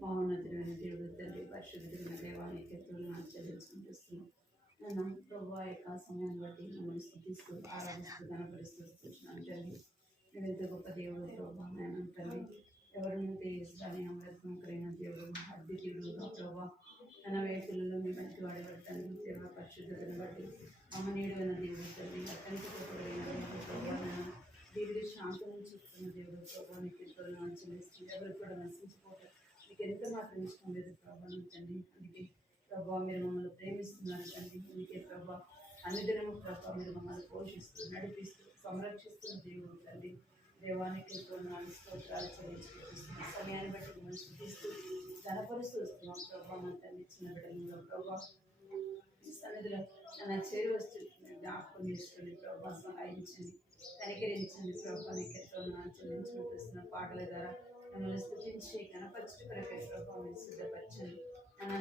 మహోన్నతుడైన దేవుడు తండ్రి పరిశుద్ధుడైన దేవానికి చెల్లించుకుంటున్నాం. నన్ను ప్రభు యొక్క సమయాన్ని బట్టి మమ్మల్ని స్థుతిస్తూ ఆరాధిస్తూ గణపరిస్తున్నాను తండ్రి. మీరు ఎంత గొప్ప దేవుడు ప్రభా నేను తండ్రి. ఎవరిని తెలియజేస్తాను అమృతం కలిగిన దేవుడు అద్వితీయుడు ప్రభా. తన వేకులలో మీ మంచి వాడేవాడు తండ్రి. దేవ పరిశుద్ధతను బట్టి అమ్మనీయుడైన దేవుడు తండ్రి. అతనికి గొప్పడైన దేవుడు ప్రభా. నేను దేవుడి శాంతం చూస్తున్న దేవుడు ప్రభా. నీకు ఎంతో చెల్లిస్తుంది. ఎవరు కూడా నశించిపోతారు. మీకు ఎంత మాత్రం ఇష్టం లేదు ప్రభా తండ్రి. అందుకే ప్రభా మీరు మమ్మల్ని ప్రేమిస్తున్నారు తండ్రి. అందుకే ప్రభా అన్ని దినము ప్రభా మీరు మమ్మల్ని పోషిస్తూ నడిపిస్తూ సంరక్షిస్తున్న దేవుడు తండ్రి. దేవానికి స్తోత్రాలు చెల్లించుకుంటున్నాం. సమయాన్ని బట్టి మమ్మల్ని శుద్ధిస్తూ ధనపరుస్తూ వస్తున్నాం ప్రభా. మన తండ్రి చిన్న బిడ్డలు ప్రభా ఈ సన్నిధిలో నా చేరు వస్తూ జ్ఞాపకం చేసుకుని ప్రభా సహాయించండి, కనికరించండి ప్రభా. నీకు ఎంతో చెల్లించుకుంటున్నాం. పాటల ద్వారా మిమ్మల్ని స్థుతించి కనపరచుట కొరకే ప్రభావం మీరు సిద్ధపరచండి.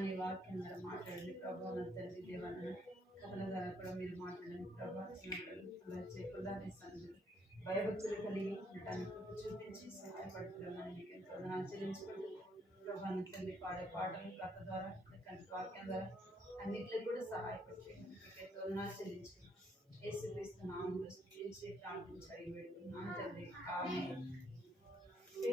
నీ వాక్యం ద్వారా మాట్లాడండి ప్రభావం తండ్రి. దేవాలయ కథల ద్వారా కూడా మీరు మాట్లాడండి ప్రభావం. అలా చేయకుండా నీ సన్నిధిలో భయభక్తులు కలిగి ఉండటానికి చూపించి సహాయపడుతున్నామని మీకు ఎంతో చెల్లించుకుంటూ ప్రభావం తండ్రి. పాడే పాటలు కథ ద్వారా కంటి వాక్యం ద్వారా అన్నింటిలో కూడా సహాయపడుతుంది. మీకు ఎంతో చెల్లించుకుంటాం. యేసుక్రీస్తు నామములో స్తుతించి ప్రార్థించి అడిగి పెడుతున్నాను తండ్రి. ఆమేన్. నీ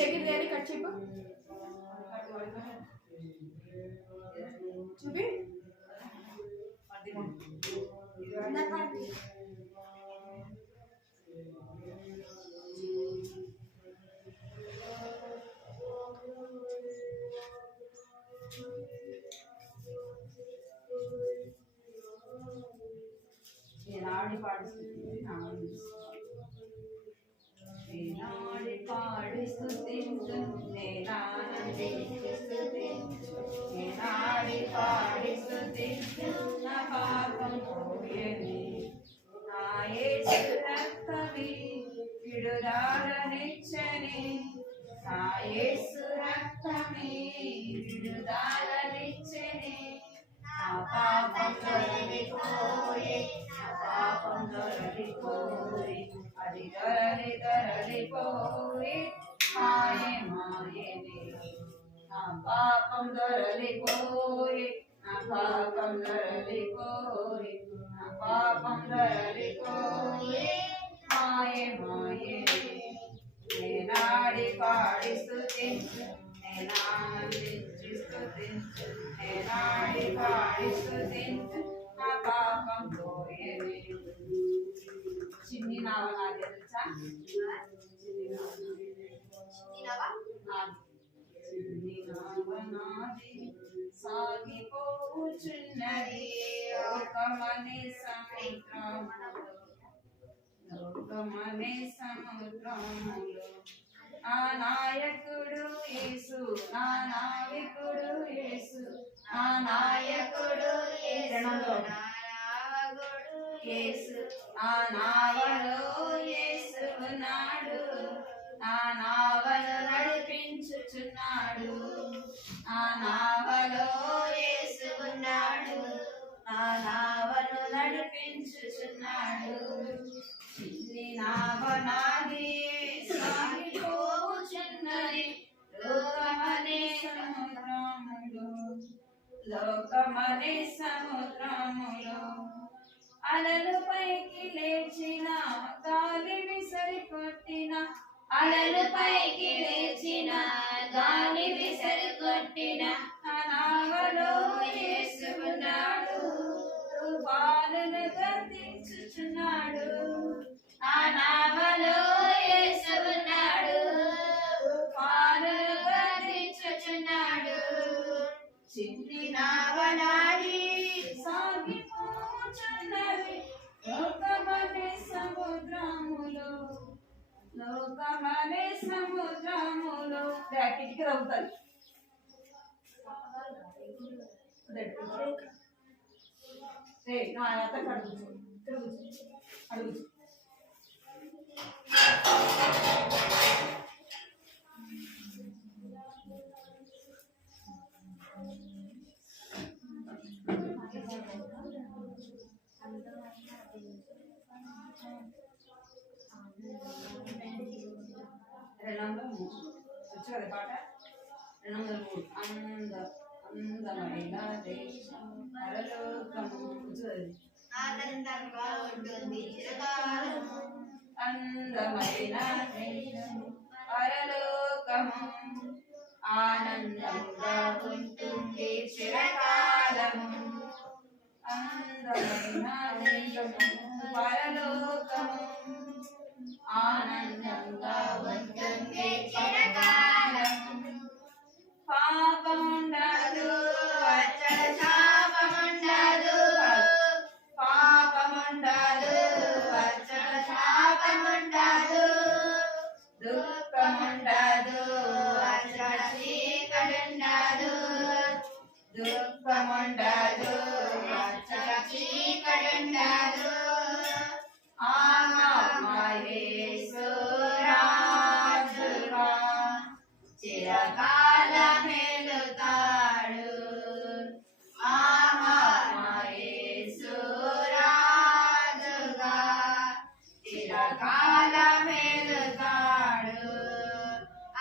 దగ్గర కట్ చెప్పు చూపి ఏనాడి పాడిస్తుంది ఏనాడి పాడిస్తుంది ఏనాడి పాడిస్తుంది నా పాపం పోయేది. నా యేసు రక్తమే విడుదలనిచ్చని, నా యేసు రక్తమే విడుదలనిచ్చని. నా పాపం తొలగిపోయే, నా పాపం తొలగిపోయే, అది దొరలిపోయే మాయే మాయనే. నా పాపం దొరలిపోయే, నా పాపం దొరలిపోయే, నా పాపం దొరలిపోయే మాయే మాయనే. నేనాడి పాడి స్తుతించు, నేనానందించి స్తుతించు, నేనాడి పాడి స్తుతించు, నా పాపం పోయేది. చిన్ని నావ నాది తెలుసా? చిన్ని నావ నాది సాగిపోచున్నది లోకమనే సముద్రములో, లోకమనే సముద్రములో. నా నాయకుడు యేసు, నా నావికుడు యేసు, నా నాయకుడు యేసు, ఆ నావలో యేసు ఉన్నాడు, నా నావను నడిపించుచున్నాడు. ఆ నావలో యేసు ఉన్నాడు, నా నావను నడిపించుచున్నాడు. చిన్ని నావ నాది సాగిపోచున్నది లోకమనే సముద్రములో, లోకమనే సముద్రములో. అలలు పైకి లేచిన గాలి విసరి కొట్టిన, అలలు పైకి లేచిన గాలి విసరి కొట్టిన, నావలో యేసు ఉన్నాడు, తుఫానును గద్దించుచున్నాడు. ఆ నావలో యేసు ఉన్నాడు, తుఫానును గద్దించుచున్నాడు. చిన్ని నావ నాది సాగిపోచున్నది లోకమనే సముద్రములో, లోకమనే సముద్రములో కిటికీ తగ్గుతుంది నువ్వు అత్త అడుగు అడుగు వచ్చు కదా పాట 203 అందమైన దేశం పరలోకము ఆనందంగా ఉంటుంది చిరకాలము అందమైన దేశం పరలోకము ఆనందంగా ఉంటుంది చిరకాలము అందమైన దేశము పరలోకము ఆనందంగా ఉంటుంది చిరకాలము పాపముండదు అచ్చట శాపముండదు పాపముండదు అచ్చట శాపముండదు దుఃఖముండదు అచ్చట చీకటుండదు దుఃఖముండదు అచ్చట చీకటుండదు యేసు రాజుగా చిరకాలమెలుతాడు యేసు రాజుగా చిరకాలమెలుతాడు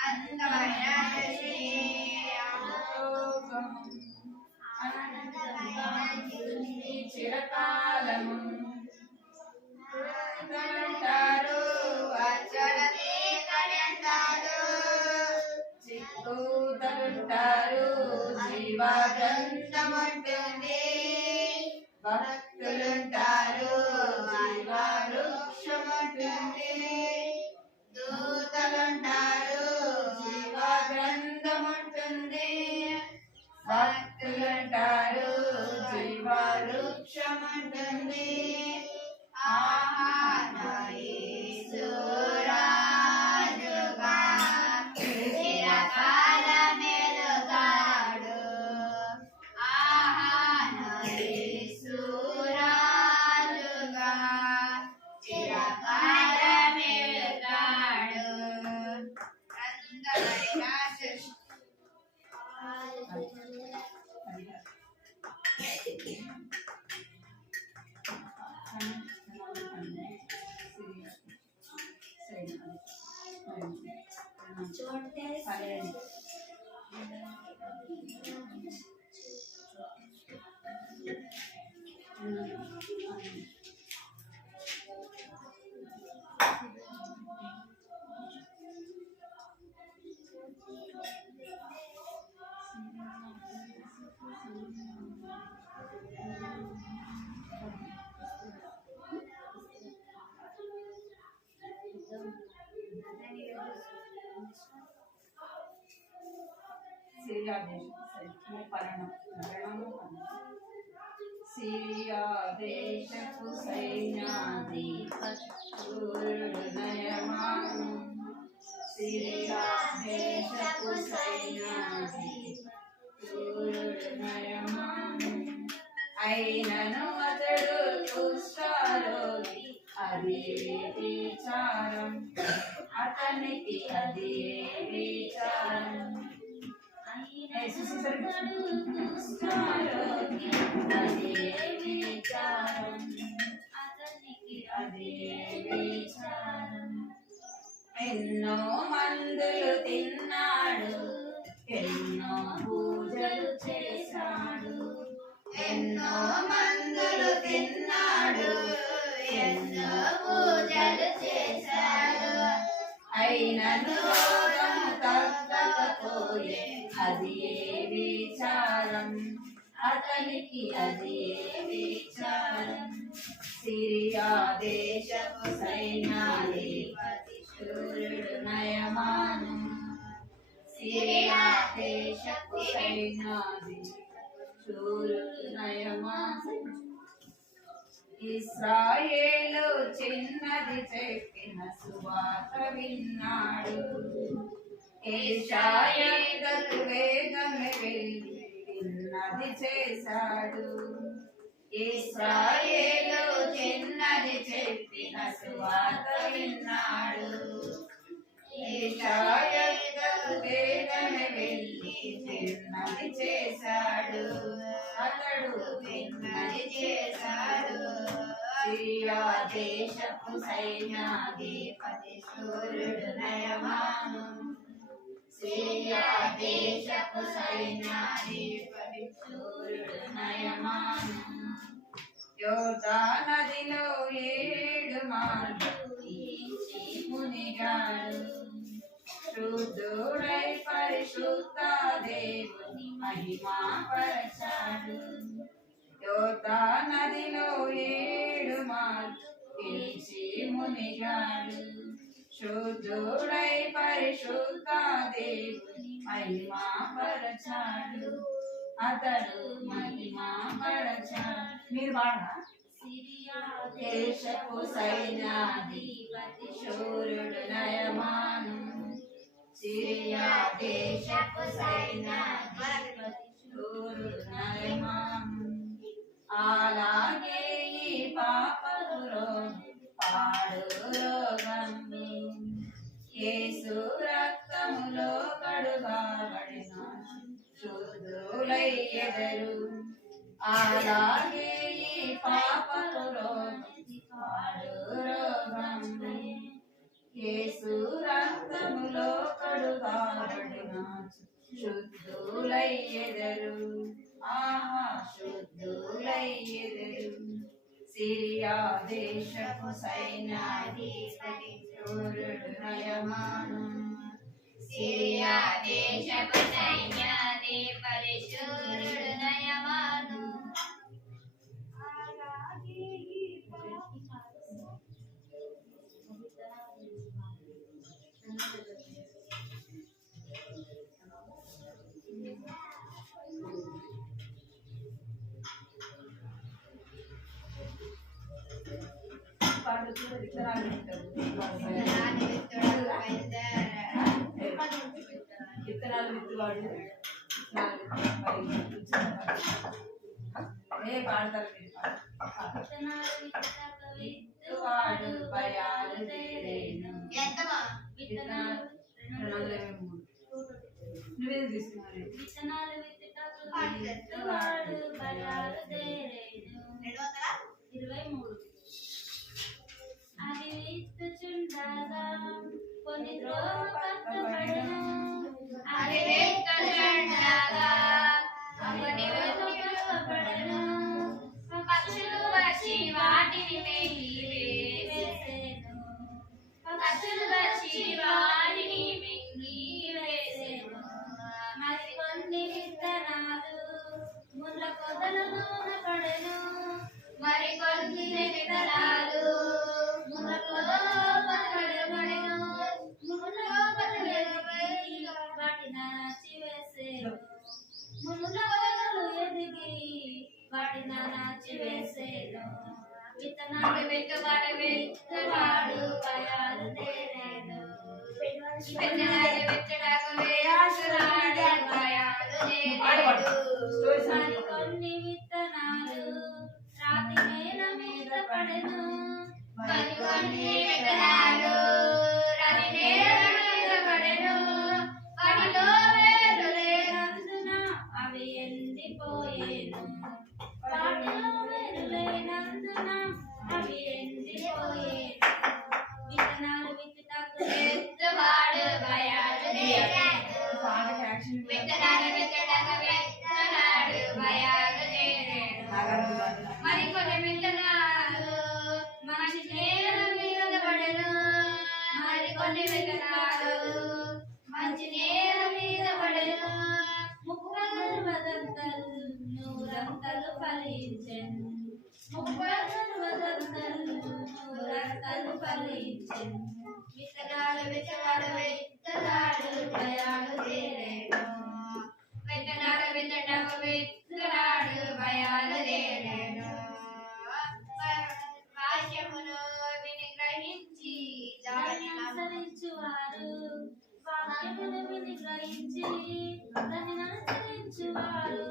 అందమైన చిరకాలము అంటారు అచ్చట చీకటంటాడు చిక్కుతుంటారు జీవగ్రంథముంటుంది భక్తులుంటారు జీవవృక్షముంటుంది దూతలుంటారు జీవగ్రంథముంటుంది భక్తులుంటారు జీవవృక్షముంటుంది యేసు రాజుగా చిరకాలమెలుతాడు యేసు రాజుగా చిరకాలమెలుతాడు అందమైన సిరియా దేశపు సైన్యాధిపతుడు నయమాను సిరియా దేశపు సైన్యాధిపతుడు నయమాను అయినను అతడు కుష్ఠరోగి అది విచారం అతనికి అది విచారం కుష్ఠరోగి అది విచారం అతనికి అది విచారం ఎన్నో మందులు తిన్నాడు ఎన్నో పూజలు చేశాడు ఎన్నో మందులు తిన్నాడు ఎన్నో పూజలు చేశాడు అయినను రోగము తగ్గకపోయే అది విచారం అతనికి అది విచారం సిరియా దేశపు సైన్యాధిపతి శూరుడు నయమాను సిరియా దేశపు సైన్యాధిపతి శూరుడు నయమాను ఇశ్రాయేలు చిన్నది చెప్పిన సువార్త విన్నాడు. ఏషాయకు వేగమే వెళ్ళి చిన్నది చేశాడు. ఇశ్రాయేలు చిన్నది చెప్పిన సువార్త విన్నాడు. ఏషాయకు వేగమే వెళ్ళి చిన్నది చేశాడు. అతడు చిన్నది చేశాడు. సిరియా దేశపు సైన్యాధిపతి శూరుడు నయమాను. సిరియా దేశపు సైన్యాధిపతి శూరుడు నయమాను. యోర్దాను నదిలో 7 మార్లు ఈడ్చి మునిగాడు. శుద్ధుడై పరిశుద్ధ దేవుని మహిమా పరచాడు. యోర్దాను నదిలో 7 మార్లు ఈడ్చి మునిగాడు. శుద్ధుడై పరిశుద్ధ దేవుని మహిమా పరచాడు. అతడు మహిమా పరచాడు. మీరు వాడా? సిరియా దేశపు సైన్యాధిపతి శూరుడు నయమాను. సిరియా దేశపు సైన్యాధిపతి శూరుడు నయమాను. అలాగే ఈ పాపపు పాడు రోగము యేసు రక్తములో కడుగబడిన శుద్ధులయ్యెదరు. అలాగే ఈ పాపపు పాడు రోగము యేసు రక్తములో కడుగబడిన శుద్ధులయ్యెదరు. ఆహా శుద్ధులయ్యెదరు. సిరియా దేశపు సైన్యాధిపతి శూరుడు నయమాను. సిరియా దేశపు సైన్యాధిపతి శూరుడు నయమాను. విత్తనాలు విత్తువాడు విత్తువాడు భయాలు తీరేను. నువ్వేది తీసుకున్నాను. విత్తనాలు విత్తువాడు భయాలు తీరేను. 23. అది విత్తుచుండగా కొన్ని త్రోవ పక్కబడెను. అది విత్తుచుండగా కొన్ని త్రోవ పక్కబడెను. పక్షులు వచ్చి వాటిని మింగివేసెను. పక్షులు వచ్చి వాటిని మింగివేసెను. మరి కొన్ని విత్తనాలు ముళ్ళ పొదలలోన పడెను. మరి కొన్ని విత్తనాలు విత్తనాలు విత్తువాడు విత్తువాడు భయాలు తీరేను. విత్తనాలు విత్తుటకు వేయాసురాడు భయాలు తీరేను. కొన్ని విత్తనాలు రాతి నేల మీద పడెను. మరి కొన్ని విత్తనాలు రాతి నేల మీద పడెను. వాటిలో వేరు లేనందున అవి ఎండిపోయేను. వాటిలో వేరు లేనందున అవి ఎండిపోయేను. విత్తనాలు విత్తుటకు విత్తువాడు భయాలు తీరేను. విత్తనాలు విత్తుటకు విత్తువాడు భయాలు తీరేను. మరి కొన్ని విత్తనాలు మంచి నేల మీద పడెను. మరి కొన్ని విత్తనాలు మంచి నేల మీద పడెను. 30 నూరంతలు ఫలించెను. 30 నూరంతలు ఫలించెను. విత్తనాలు విత్తవాడు విత్తనాడు భయాలు తీరేను. విత్తనాలు విత్తటకు విత్తనాడు భయాలు తీరేను. వాక్యమును విని గ్రహించి దానిని అనుసరించువారు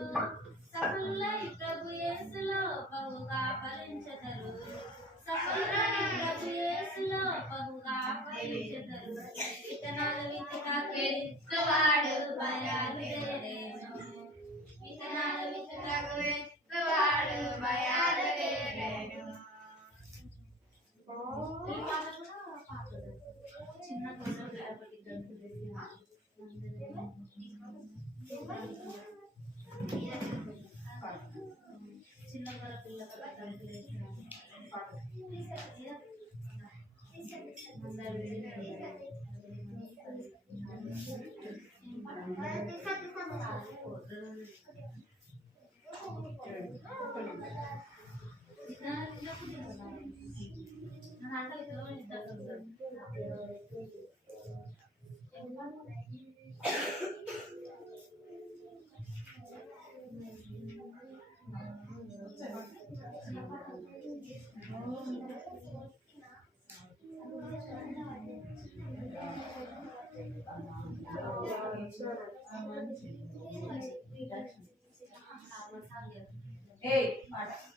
సఫలులై ప్రభు యేసులో బహుగా ఫలించెదరు. సఫలులై ప్రభు యేసులో బహుగా ఫలించెదరు. విత్తనాలు విత్తువాడు బయలుదేరేను. విత్తనాలు విత్తువాడు బయలుదేరేను. చిన్న కోసం చిన్న పాట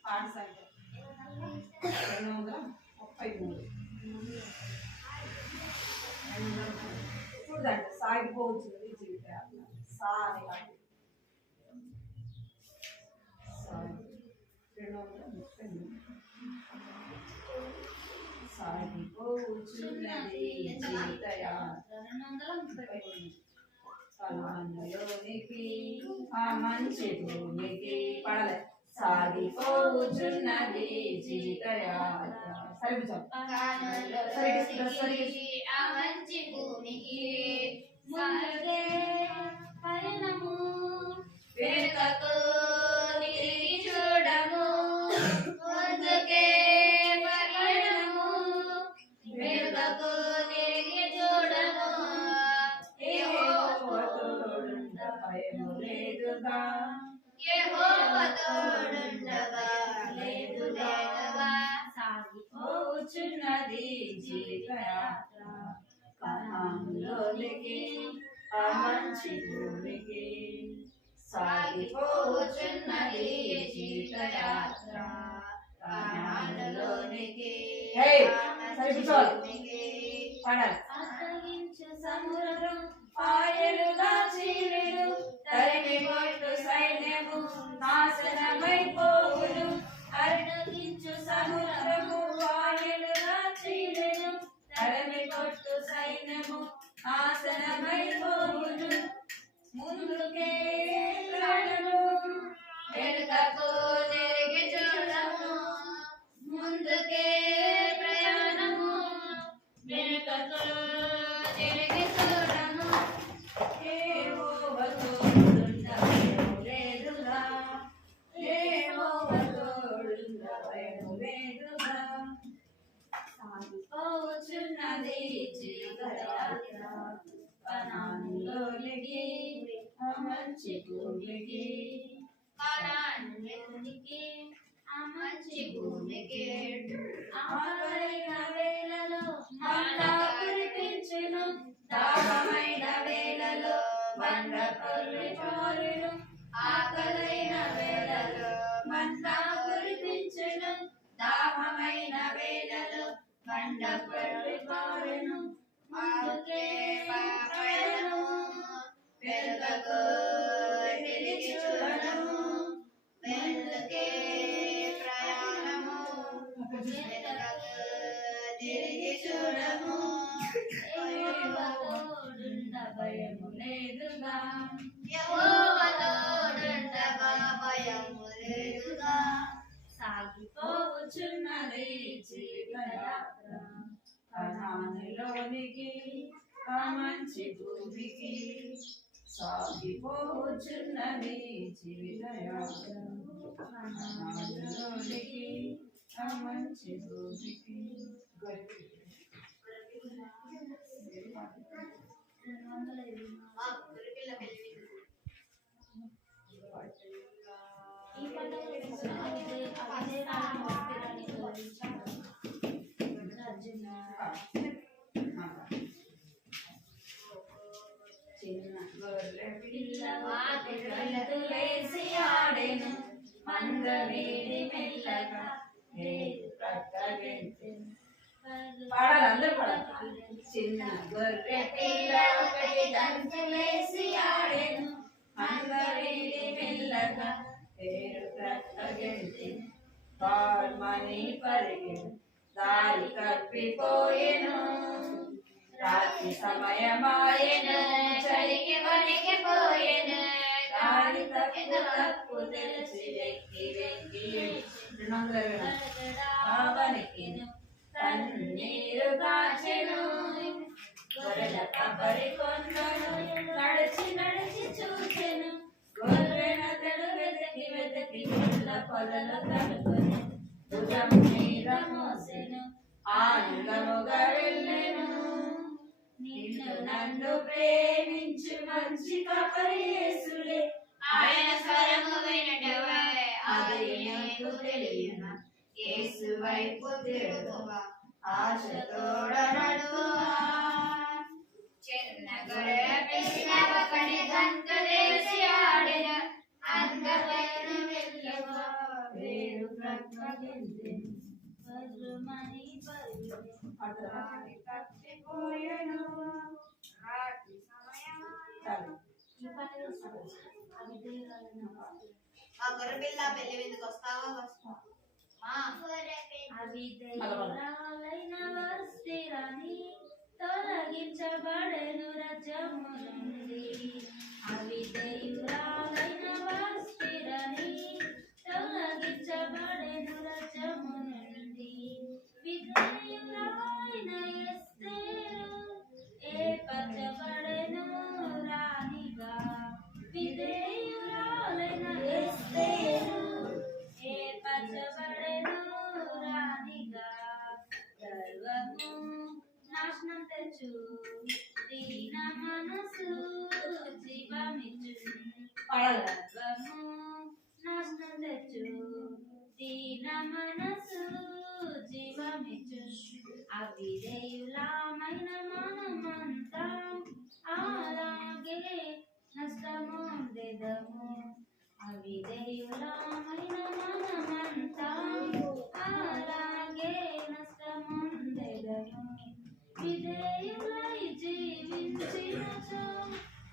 పాట సంఖ్య 233 చూడండి సాగిపోవచ్చు జీవితం సాగి 233 సాగిపోచున్నది జీవితయాత్ర 232 కళలోనికి ఆ మంచి భూమికి పడలే సాగిపోచున్నది జీవితయాత్ర. ఆ మంచి భూమికి ముందుకే పయనము వెనుకకు తిరిగి చూడము. ముందుకే పయనము వెనుకకు తిరిగి చూడము. యెహోవా తోడుండా భయము లేదుగా. యెహోవా తోడుండగా లేదు లేదుగా. సాగిపోచున్నది జీవితయాత్ర కనానులోనికి ఆ మంచి భూమికి. సాగిపోచున్నది జీవితయాత్ర కనానులోనికి అప్పగించు సముద్రం పాయలుగా చీరెను. తరిమి కొట్టు సైన్యము నాశనమైపోవును. అరణగించు సముద్రము పాయలుగా చీరెను. తరిమి కొట్టు సైన్యము నాశనమైపోవును. ముందుకే ప్రాణము వెనుకకు తిరిగి చూడము. ముందుకే ప్రయాణము వెనుకకు తిరిగి చూడము. యెహోవా తోడుండా భయము లేదుగా. యెహోవా తోడుండా భయము లేదుగా. సాగిపోచున్నది జీవితయాత్ర కనానులోనికి ఆ మంచి భూమికి. కనానులోనికి ఆ మంచి భూమికి. ఆకలైన వేళలో మన్నా కురిపించును. దాహమైన వేళలో బండ పొర్లిపోరును. ఆకలైన వేళలో మన్నా కురిపించును. దాహమైన వేళలో బండ పొర్లిపోరును. ముందుకే ప్రయాణము వెనుకకు తిరిగి చూడము. వెనుకే ప్రయాణము వెనుకకు తిరిగి చూడము. యెహోవా తోడుండా భయము లేదుగా. యెహోవా తోడుండగా భయము లేదుగా. సాగిపోచున్నది జీవితయాత్ర కనానులోనికి ఆ మంచి భూమికి. సాగిపోచున్నది జీవితయాత్ర కనానులోనికి ఆ మంచి భూమికి. ఈ పండుగ అదే రాని తోడించాడు. చిన్న గొర్రె పిల్ల ఒకటి గంతులేసి ఆడెను అందరిని మెల్లగా పేరు ప్రక్కగెంతెను పాల్మని పరిగెను దారి తప్పిపోయెను రాత్రి సమయమాయెను చలికి వణికిపోయెను దారి తప్పు తెలిసి వెక్కి వెక్కి వణికెను కన్నీరు కాచెను గొర్రెల కబరి కొన్నను నడిచి నడిచి చూచెను గొర్రెనతడు వెతికి వెతికి ఇళ్ళ పొదలు కనుకొని భుజం మీద మోసెను ఆనందముగా వెళ్ళెను నిన్ను నన్ను ప్రేమించు మంచి కబరి యేసులే ఆయన స్వరము వినటవే అది నీకు తెలియనా యేసు వైపు తిరుగువా ఆశతోడ నడువా చిన్న గొర్రె పిల్ల ఒకటి గంతులేసి ఆడెను అందమైన వెళ్ళగా వేరు ప్రక్కగెంతెను వజ్రమణి పరిగెను దారి తప్పిపోయెను రాత్రి సమయమాయెను. చాలు. ఈ పాట వేస్తాడు. అది దేవుడాలన్న పాట. ఆ గొర్రె పిల్ల పెళ్లి విందుకు వస్తావా అవిధేయురాలైన వస్తిరాని తొలగించబడెను రజము నుండి అవిధేయురాలైన వస్తిరాని తొలగించబడెను రజము నుండి విధేయురాలైన ఎస్తేరు ఏర్పరచబడెను రాణిగా విధేయురాలైన ఎస్తేరు ఏర్పరచబడెను రాణిగా గర్వము నాశనం తెచ్చు దీన మనసు జీవమిచ్చు గర్వము నాశనం తెచ్చు దీన మనసు జీవమిచ్చు అవిధేయులమైన మనమంతా అలాగే నష్టమొందెదము అవిధేయులమైన మనమంతా అలాగే నష్టమొందెదము విధేయులై జీవించినచో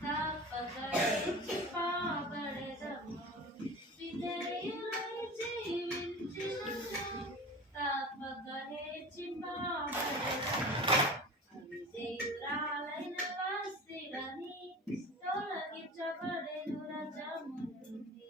తప్పక రక్షింపబడెదము విధేయులై జీవించినచో తప్పక రక్షింపబడెదము అవిధేయురాలైన వస్తిరని తొలగించబడెను రజము నుండి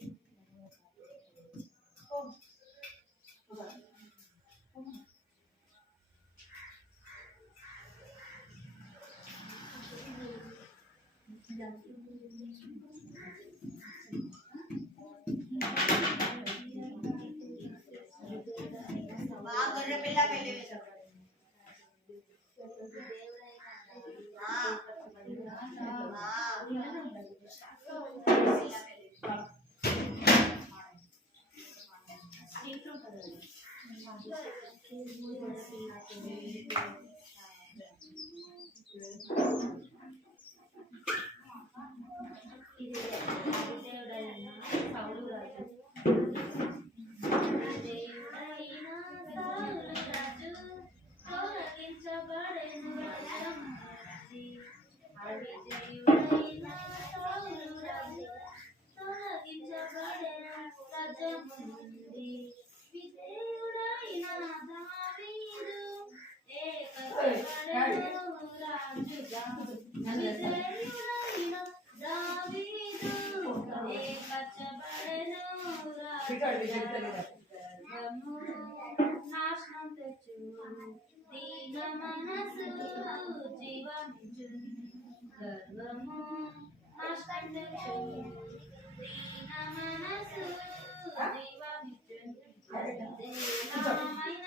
ఆ గొర్రె పిల్ల పెళ్లి విందుకు ఇది దేవుడైన సౌలు రాజు దేవుడైన సౌలు రాజు తొలగించబడెను రజము నుండి అవిధేయుడైన సౌలు రాజు తొలగించబడెను రజము నుండి విధేయుడైన దావీదు ఏర్పరచబడెను రాజుగా విధేయుడైన దావీదు ఏర్పరచబడెను రాజుగా గర్వము నాశనం తెచ్చు దీన మనసు జీవమిచ్చు గర్వము నాశనం తెచ్చు దీన మనసు జీవమిచ్చు అవిధేయులమైన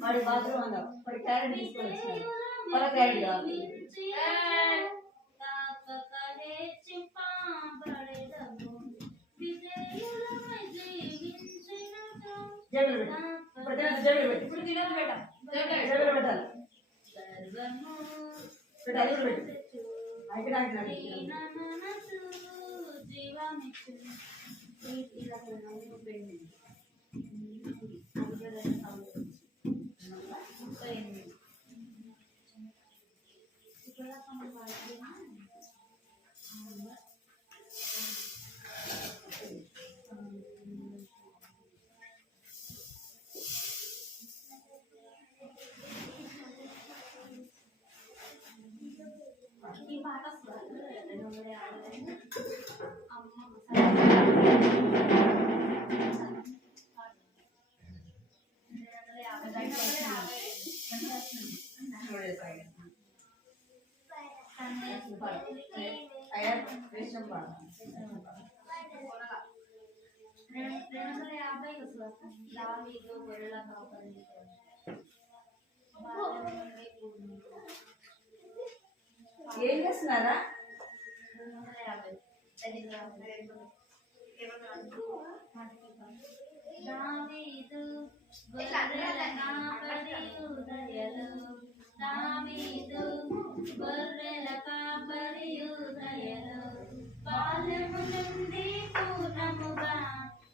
వాడి బాత్రూమ్ ఉందా వాడి క్యారెట్ తీసుకొని వచ్చినాడు వాళ్ళ క్యారెట్ కావాలి జేబులో పెట్టు ఇప్పుడు తినదు జేబులో పెట్టు ఇప్పుడు తినదు బేట జేబులో పెట్టాలి పెట్టు అది కూడా పెట్టు ఇక్కడ జీవామిచ్చు చేస్తాను సండే అయ్యా విషయం పాడు 250 దావీదు గొర్రెల కాపరి ఏం చేస్తున్నారా 250 దావీదు గొర్రెల కాపరి ఉదయలు దావీదు గొర్రెల కాపరి ఉదయలు బాల్యము నుండి పూర్ణముగా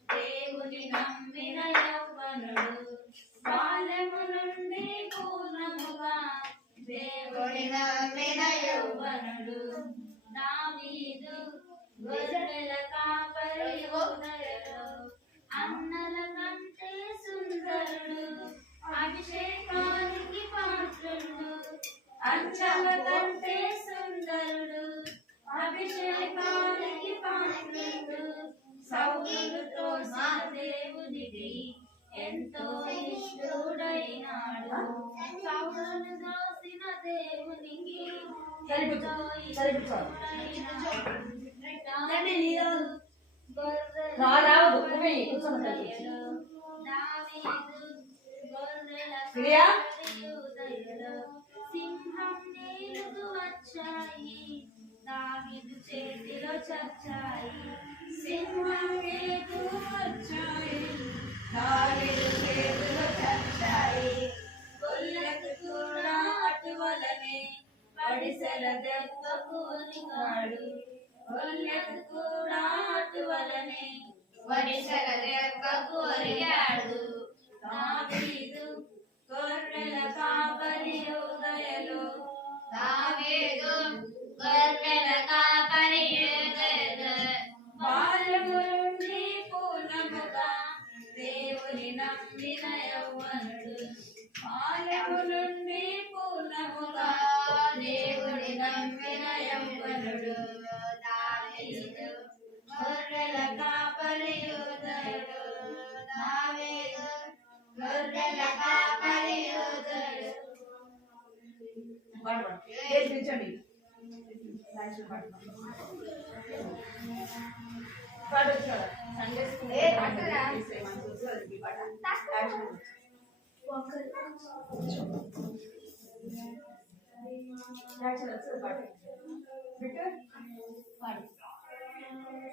దేవుని నమ్మిన యవ్వనుడు బాల్యము నుండి పూర్ణముగా దేవుని నమ్మిన యవ్వనుడు దావీదు గొర్రెల కాపరి ఉదయలు అన్నల కంటే సుందరుడు అభిషేకానికి పాత్రుడు అంచల కంటే సుందరుడు అభిషేకానికి పాత్రుడు సౌలుతో దేవునికి ఎంతో ఇష్టుడైనాడు సౌలును దోసిన దేవునికి ఎంతో ఇష్టుడైనాడు సింహం నీలుగు వచ్చాయి దావీదు చేతిలో చచ్చాయి సింహం నీలుగు వచ్చాయి దావీదు చేతిలో చచ్చాయి గొల్లకు కూడా అటువలనే పడిసెల దెబ్బకు ఉరిగాడు గొల్లకు కూడా అటువలనే పడిసెల దెబ్బకు ఉరిగాడు దావీదు గొర్రెల కాపరి ఉదయలు దావీదు గొర్రెల కాపరి ఉదయలు బాల్యము నుండి పూర్ణముగా దేవుని నమ్మిన యవ్వనుడు బాల్యము నుండి పూర్ణముగా దేవుని నమ్మిన యవ్వనుడు దావీదు గొర్రెల కాపరి ఉదయలు దావీదు గొర్రెల కాపరి ఉదయలు నిల్చోండి పాడు సండే స్కూల్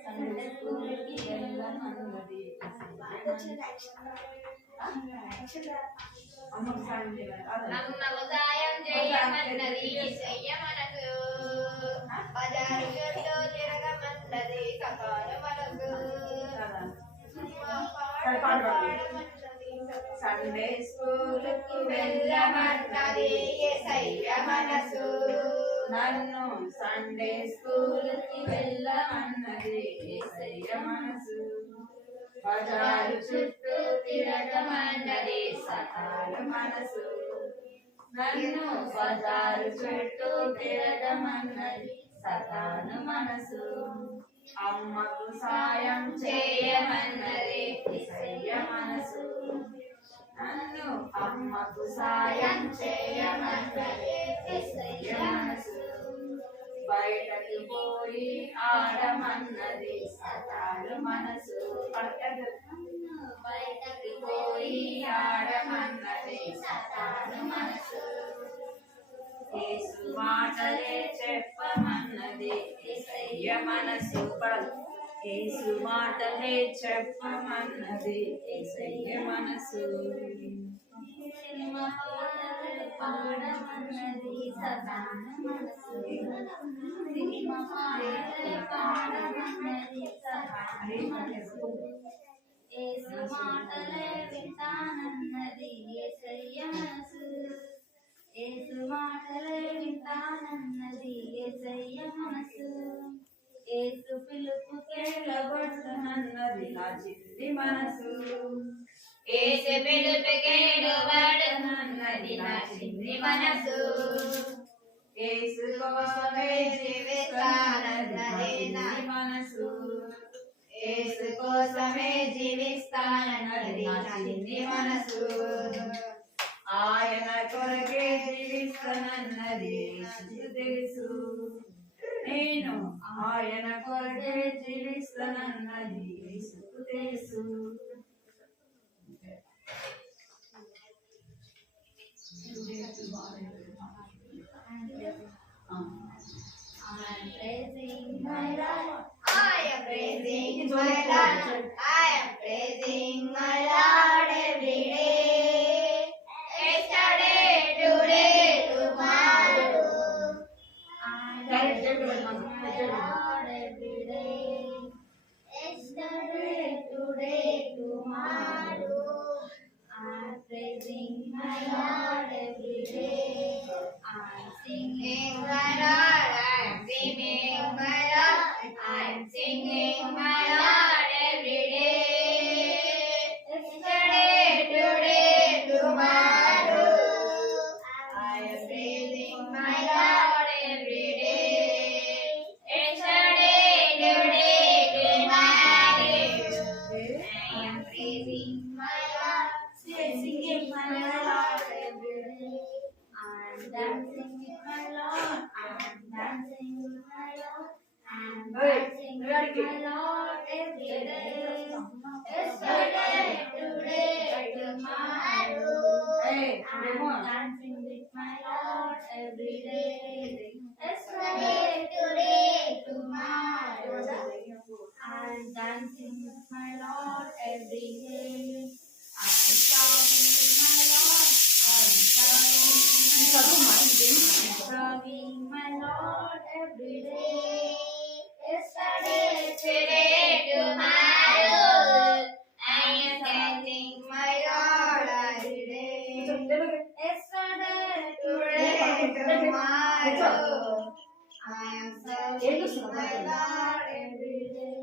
సండే స్కూల్కి వెళ్ళమన్నది అమ్మకు సాయం చేయాలి అమ్మకు సాయం చేయమన్నది చెయ్యమనకు బజారు చుట్టూ తిరగమన్నది సకాల మనకు సండే స్కూల్కి వెళ్ళమన్నది యేసయ్య మనసు నన్ను సండే స్కూల్కి వెళ్ళమన్నది యేసయ్య మనసు బజారు చుట్టూ తిరగమన్నది సకాల మనసు నన్ను బజారు చుట్టూ తిరగమన్నది సకాల మనసు అమ్మకు సాయం చేయమన్నది యేసయ్య మనసు నన్ను అమ్మకు సాయం చేయమన్నది యేసయ్య మనసు బయటకు పోయి ఆడమన్నది సకాల మనసు బయటకు పోయి ఆడమన్నది సకాల మనసు యేసు మాటలే చెప్పమన్నది యేసయ్య మనసు యేసు మాటలే చెప్పమన్నది యేసయ్య మనసు పాడమన్నది సదాన మనసు పాడమన్నది సదాన మనసు యేసు మాటలే వింటానన్నది యేసయ్య మనసు యేసు మాటలే వింటానన్నది యేసయ్య మనసు యేసు పిలుపుకే లోబడునన్నది నా చిన్ని మనసు యేసు పిలుపుకే లోబడునన్నది నా చిన్ని మనసు యేసు కోసమే జీవిస్తానన్నది నా మనసు యేసు కోసమే జీవిస్తానన్నది నా చిన్ని మనసు ఆయన కొరకే జీవిస్తానన్నది యేసుకు తెలుసు. నేను ఆయన కొరకే జీవిస్తానన్నది యేసుకు తెలుసు. I'm praising my Lord. I am praising my Lord. I am praising my Lord every day. Yesterday, today, tomorrow. I'm praising my Lord every day. Yesterday, today, tomorrow. I'm praising my Lord every day. I'm Singing singing my Lord, I am singing my Lord. I am singing my Lord every day. Yesterday, today, tomorrow. I am praising my Lord every day. Yesterday, today, tomorrow. I am praising my Lord, singing my Lord every day. I'm dancing with my Lord. I'm dancing with my Lord. I'm dancing with my Lord every day. Yesterday, today, tomorrow. I'm dancing with my Lord every day. Yesterday, today, tomorrow. I'm dancing with my Lord every day. I'm shouting with my Lord. I'm serving my Lord every day. Yesterday, today, tomorrow. I am dancing my Lord every day. yesterday, Today, tomorrow. I am serving my Lord every day.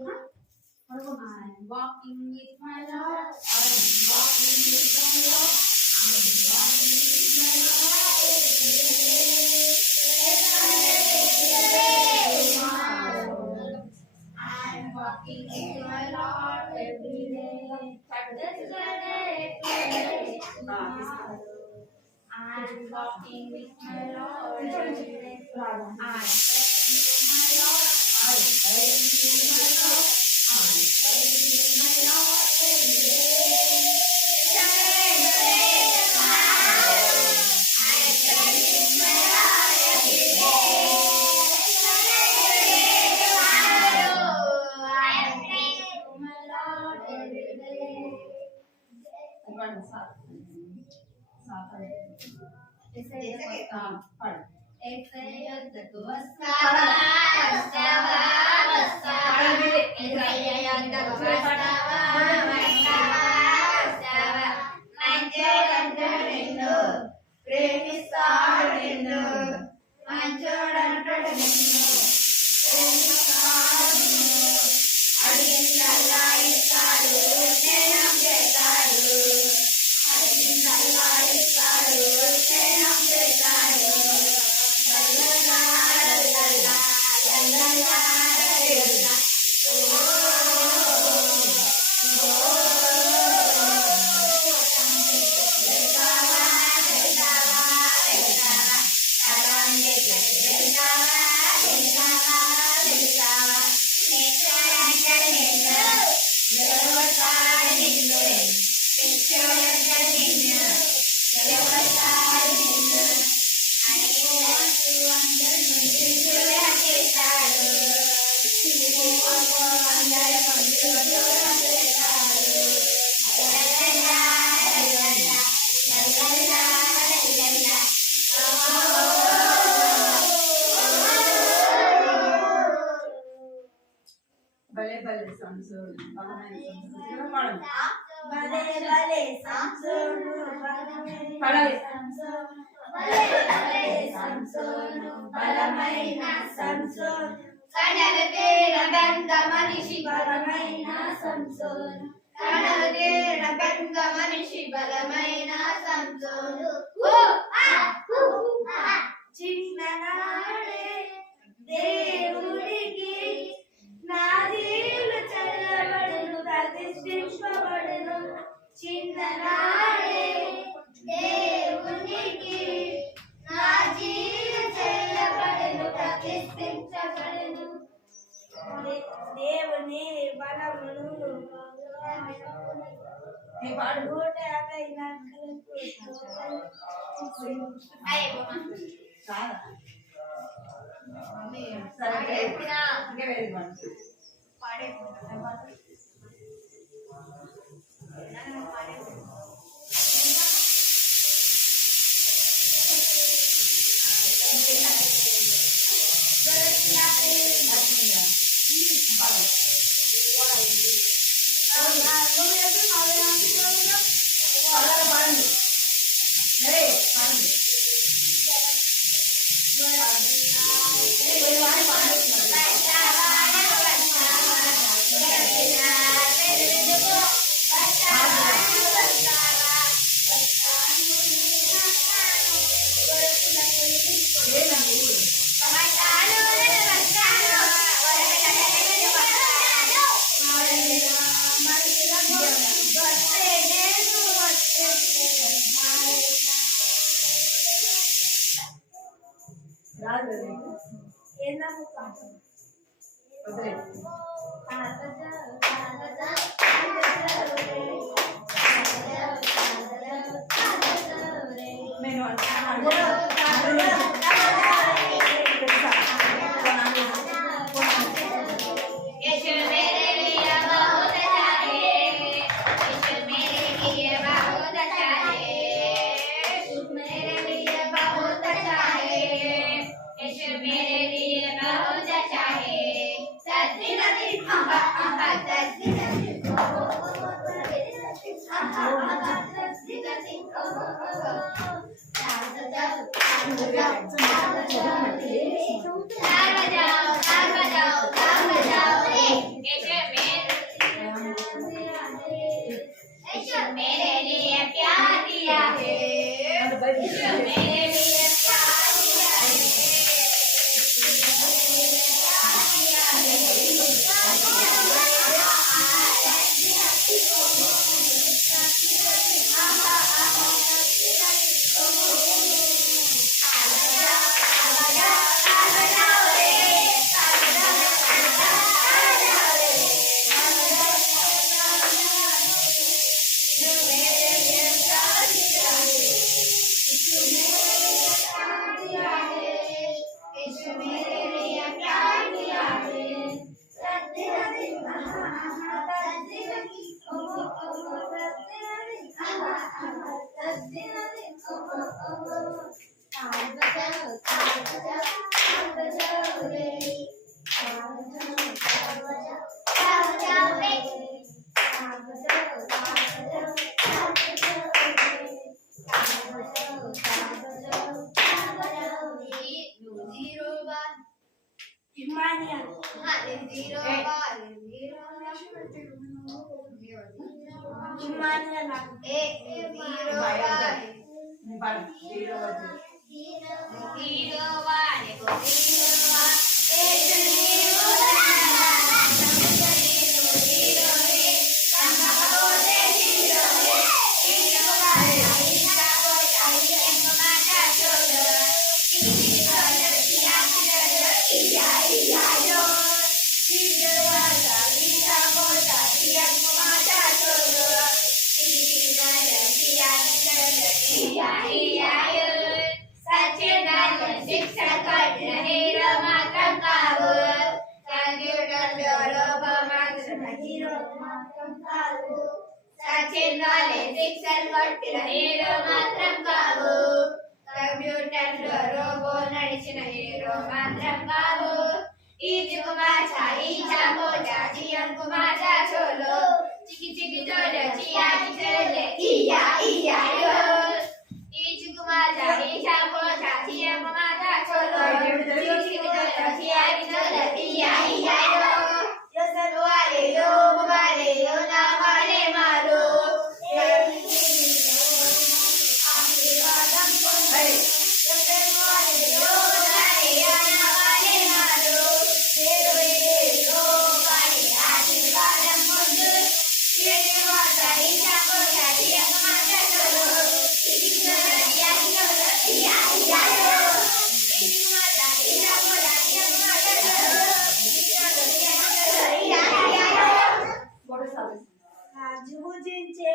I'm walking with my Lord. I'm walking with my Lord. I'm walking with my Lord every day. Yesterday, tomorrow. I'm walking with my Lord every day. Yesterday, today, tomorrow. I'm walking with my Lord every day. I'm praying to my Lord. I'm praying to my Lord. I'm praying to my Lord every day. Yesterday, tomorrow. I am praising my Lord every day. Yesterday, tomorrow. I am praising To my Lord every day. ఎక్కయ్యొద్దకు వస్తావా, వస్తావా, వస్తావా. యేసయ్య యొద్దకు వస్తావా, వస్తావా, వస్తావా. మంచోడంటాడు నిన్ను, ప్రేమిస్తాడు నిన్ను. మంచోడంటాడు నిన్ను, ప్రేమిస్తాడు నిన్ను. అడిగిందల్లా ఇస్తాడు, స్నేహం చేస్తాడు. అడిగిందల్లా ఇస్తాడు, స్నేహం చేస్తాడు. లల్లలా, లల్లలా, లల్లలా, లల్లలా. వెళ్తావా, వెళ్తావా, వెళ్తావా. తరాన్ని వెళ్తావా, వెళ్తావా, వెళ్తావా. నిత్యాలంటాడు నిన్ను, నిలబడతాడు నిన్ను. నిత్యాలంటాడు నిన్ను, నిలబడతాడు నిన్ను. అడిగినట్టు అందరి ముందు దూరం చేస్తాడు. అందరి ముందు దూరం చేస్తాడు. లల్లలా, లల్లలా, లల్లలా, లల్లలా. భలే భలే సాంగ్స్ బలమైన సాంగ్స్ పాడండి. భలే భలే సంసోను బలమైన పాడాలి. సంసోను భలే భలే సంసోను బలమైన సంసోను కడలు తీర పెద్ద మనిషి బలమైన సంసోను కడలు తీర పెద్ద మనిషి బలమైన సంసోను. చిన్ననాడే దేవుడికి నాదీలు చల్లబడును ప్రతిష్ఠింపబడును. చిన్ననాడే దేవునికి దేవుని బలమును పాడు 150 నక్కలకు చాలా సరే ఇంకా వెరీ గుడ్ పాడే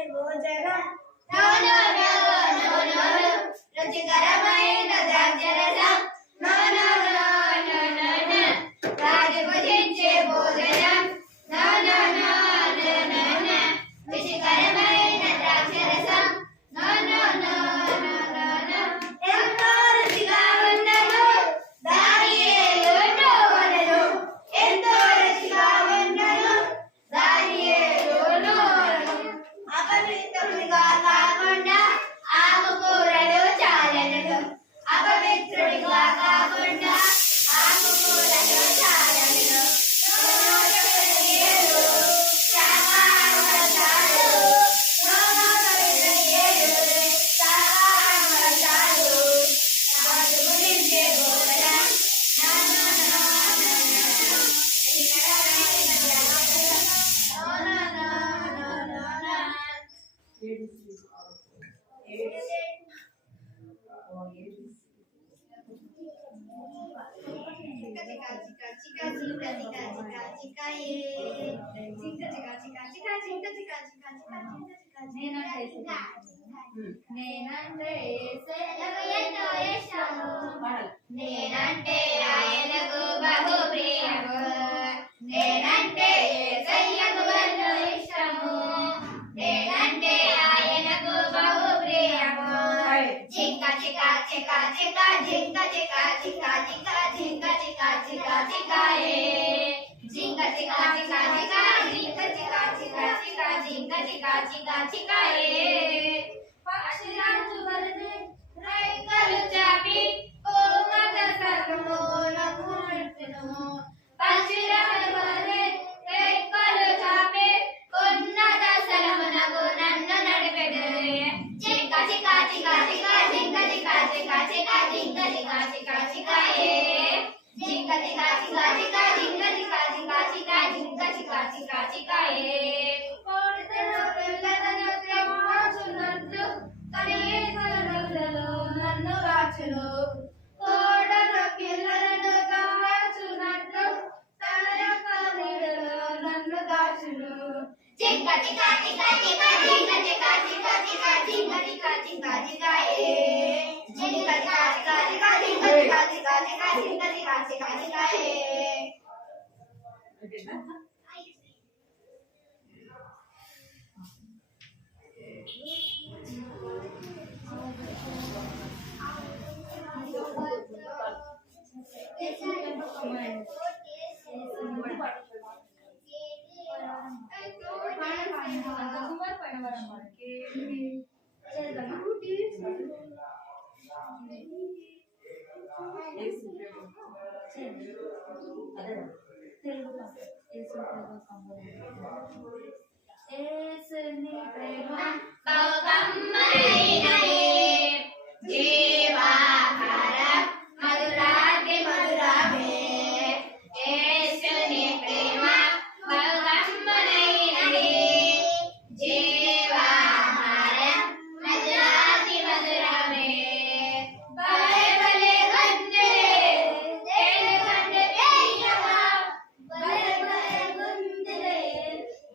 భోజనం no no no no no no రుచికరమైన ద్రాక్షరసం no no no no no no రాజు భుజించే భోజనం no no no no no no రుచికరమైన ద్రాక్షరసం no no no no no no ఎంతో రుచిగా ఉన్నను దానియేలు నోనెను ఎంతో రుచిగా ఉన్నను దానియేలు నోనెను అపవిత్రుడిగా కాకుండా ఆకుకూరలు చాలెను అపవిత్రుడిగా కాకుండా ఆకుకూరలు చాలెను నోనోపవిత్రుడియేలు శాకాహారవశాలు నోనోపవిత్రుడియేలు శాకాహారవశాలు రాజు భుజించే భోజనం no no no no no no రుచికరమైన ద్రాక్షరసం no no no no no no నేనంటే యేసయ్యకు ఎంతో ఇష్టము నేనంటే ఆయనకు బహు ప్రియము నేనంటే యేసయ్యకు ఎంతో ఇష్టము నేనంటే ఆయనకు బహు ప్రియము జింక చిక చిక చిక జింక చిక చిక చిక జింక చిక చిక చికాయే జింక చిక చిక చిక జింక చిక చిక చిక జింక చిక చిక చికాయే పక్షిరాజు వలె రెక్కలు చాపి కోమట సర్వమునకు నెట్టెను పక్షిరాజు వలె రెక్కలు చాపి ఉన్నత స్థలమునకు నన్ను నడిపెను చిక చిక చిక చిక జింక చిక చిక చిక జింక చిక చిక చికాయే జింక చిక చిక చిక జింక చిక చిక చిక జింక చిక చిక చికాయే కోడితెను పిల్లలను త్రెమ్మచున్నట్లు కనియేతలలో నన్ను కాచును కోడలు పిల్లలను కాచున్నట్లు తన రెక్కల నీడలో నన్ను దాచును జింక చిక చిక చిక జింక చిక చిక చిక జింక చిక చిక చికాయే జింక చిక చిక చిక జింక చిక చిక చిక జింక చిక చిక చికాయే యేసుని ప్రేమ బహు కమ్మనైనది జీవాహారం మధురాతి మధురమే యేసుని ప్రేమ బహు కమ్మనైనది జీవాహారం మధురాతి మధురమే భలే భలే గుండెలే తేనె కంటే తీయగా భలే భలే గుండెలే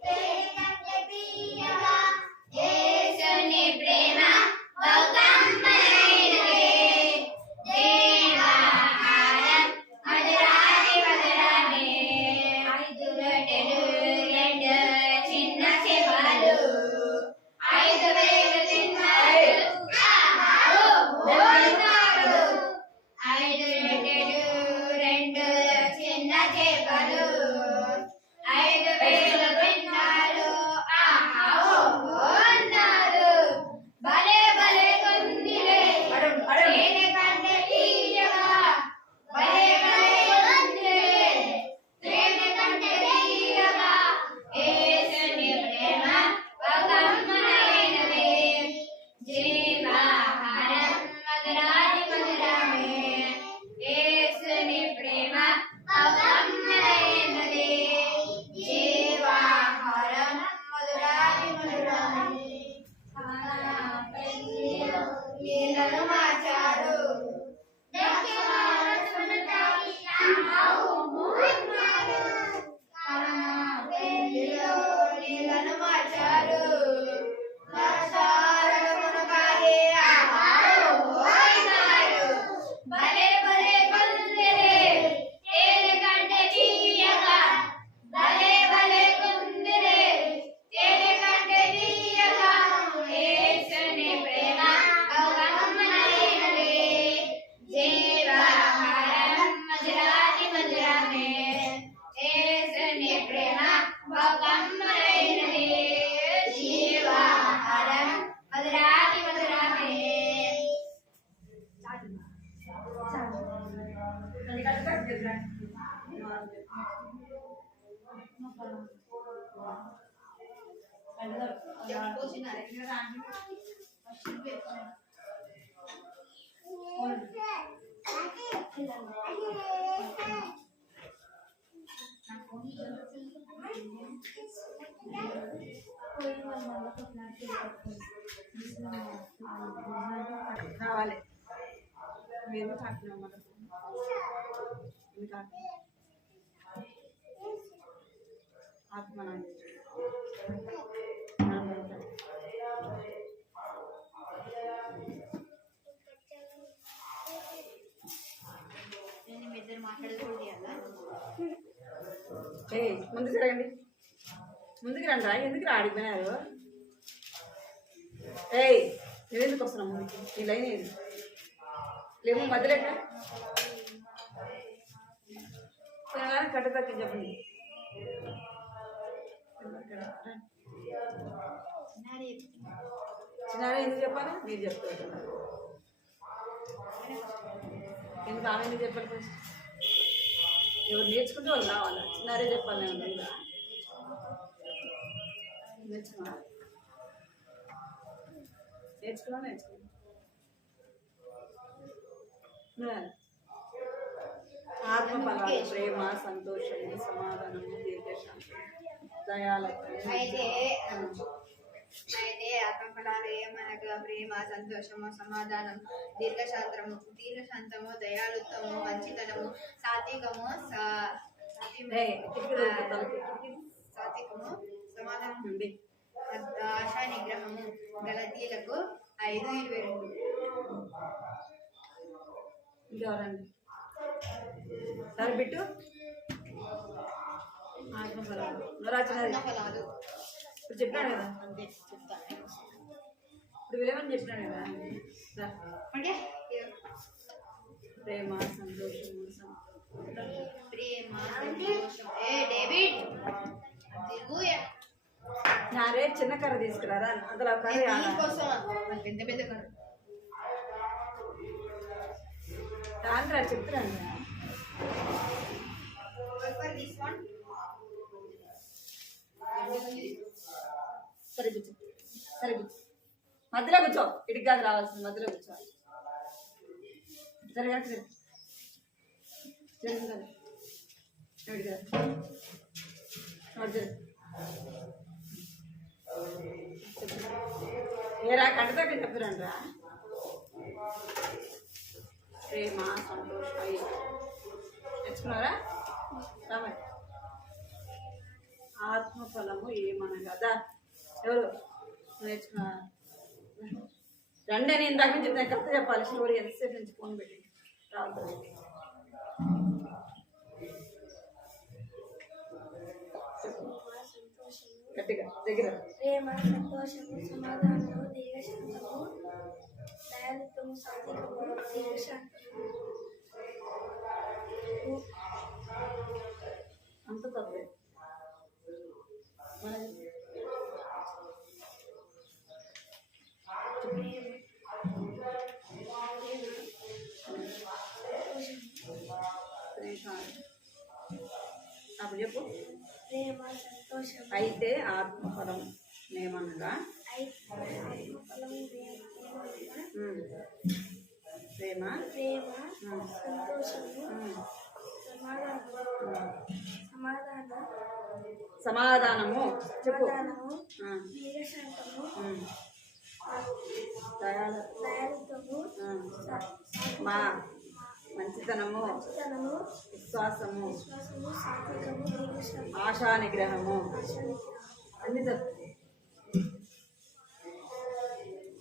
తేనె కంటే తీయగా యేసుని ప్రేమ బహు రావాలి మీరు కాకినాడ మన ఇంకా ఆత్మ నేను మీ ఇద్దరు మాట్లాడకూడదు ముందుకు రండి ముందుకు రండి రా ఎందుకు ఆడిపోయినారు ఏయ్ నువ్వు ఎందుకు వస్తున్నావు ముందుకి నీ లైన్ ఏది లేవు మధ్యలో ఎక్కడ కట్టతక్క చెప్పండి చిన్నారా ఎందుకు చెప్పాలి మీరు చెప్తారు ఎందుకు ఆమె ఎందుకు చెప్పాలి ఫస్ట్ ఎవరు నేర్చుకుంటే వాళ్ళు రావాలా చిన్నారే చెప్పాలి నేను నేర్చుకున్నా నేర్చుకున్నా ఆత్మ ఫలాలు ప్రేమ సంతోషము సమాధానము దీర్ఘశాంతి దయాలత్వం అయితే ఆత్మఫలాలు ఏమనగా ప్రేమ సంతోషము సమాధానం దీర్ఘశాంతము దయాళుత్వము మంచితనము సాత్వికము సాత్వికము సమాధానం ఆశా నిగ్రహము గలతీలకు 5:22. ఇంకెవరండి సరే బిట్టు ఆత్మఫలాలు ఆత్మఫలాలు ఇప్పుడు చెప్పాడు కదా అంతే చెప్తాను ఇప్పుడు విలేమని చెప్పినాడు కదా అంటే ప్రేమ సంతోషము ప్రేమ సంతోషం డేవిడ్ తిరుగు నారే చిన్న కర్ర తీసుకురారా అందులో కర్ర కోసం పెద్ద పెద్ద కర్ర రాండ్రా చెప్తున్నాను సరే కూర్చో సరే కూర్చో మధ్యలో కూర్చో ఇడికి కాదు రావాల్సింది మధ్యలో కూర్చో సరే కరెక్ట్ సరే సరే ఇడికి కాదు ఏరా కంటతో చెప్తున్నాను రా ప్రేమ సంతోషం నేర్చుకున్నారా రామయ్య ఆత్మఫలము ఏమనగా ఎవరు నేర్చుకున్నారా రండి అని ఇందాక నుంచి చెప్తాను కరెక్ట్ చెప్పాలి స్టోరీ ఎంతసేపు నుంచి ఫోన్ పెట్టి రావద్దు గట్టిగా దగ్గర ప్రేమ సంతోషము సమాధానము దీర్ఘశాంతము దయాళుత్వము సాత్వికము దీర్ఘశాంతము అంత తప్పే అప్పుడు చెప్పు ప్రేమ సంతోషం అయితే ఆత్మఫలం ఏమనగా ఆత్మఫలము ప్రేమ ప్రేమ సంతోషము సమాధానము చెప్పు దీర్ఘశాంతము దయాళుత్వము మా మంచితనము విశ్వాసము సాత్వికము దీర్ఘశాంతము ఆశా నిగ్రహము అన్ని తప్పు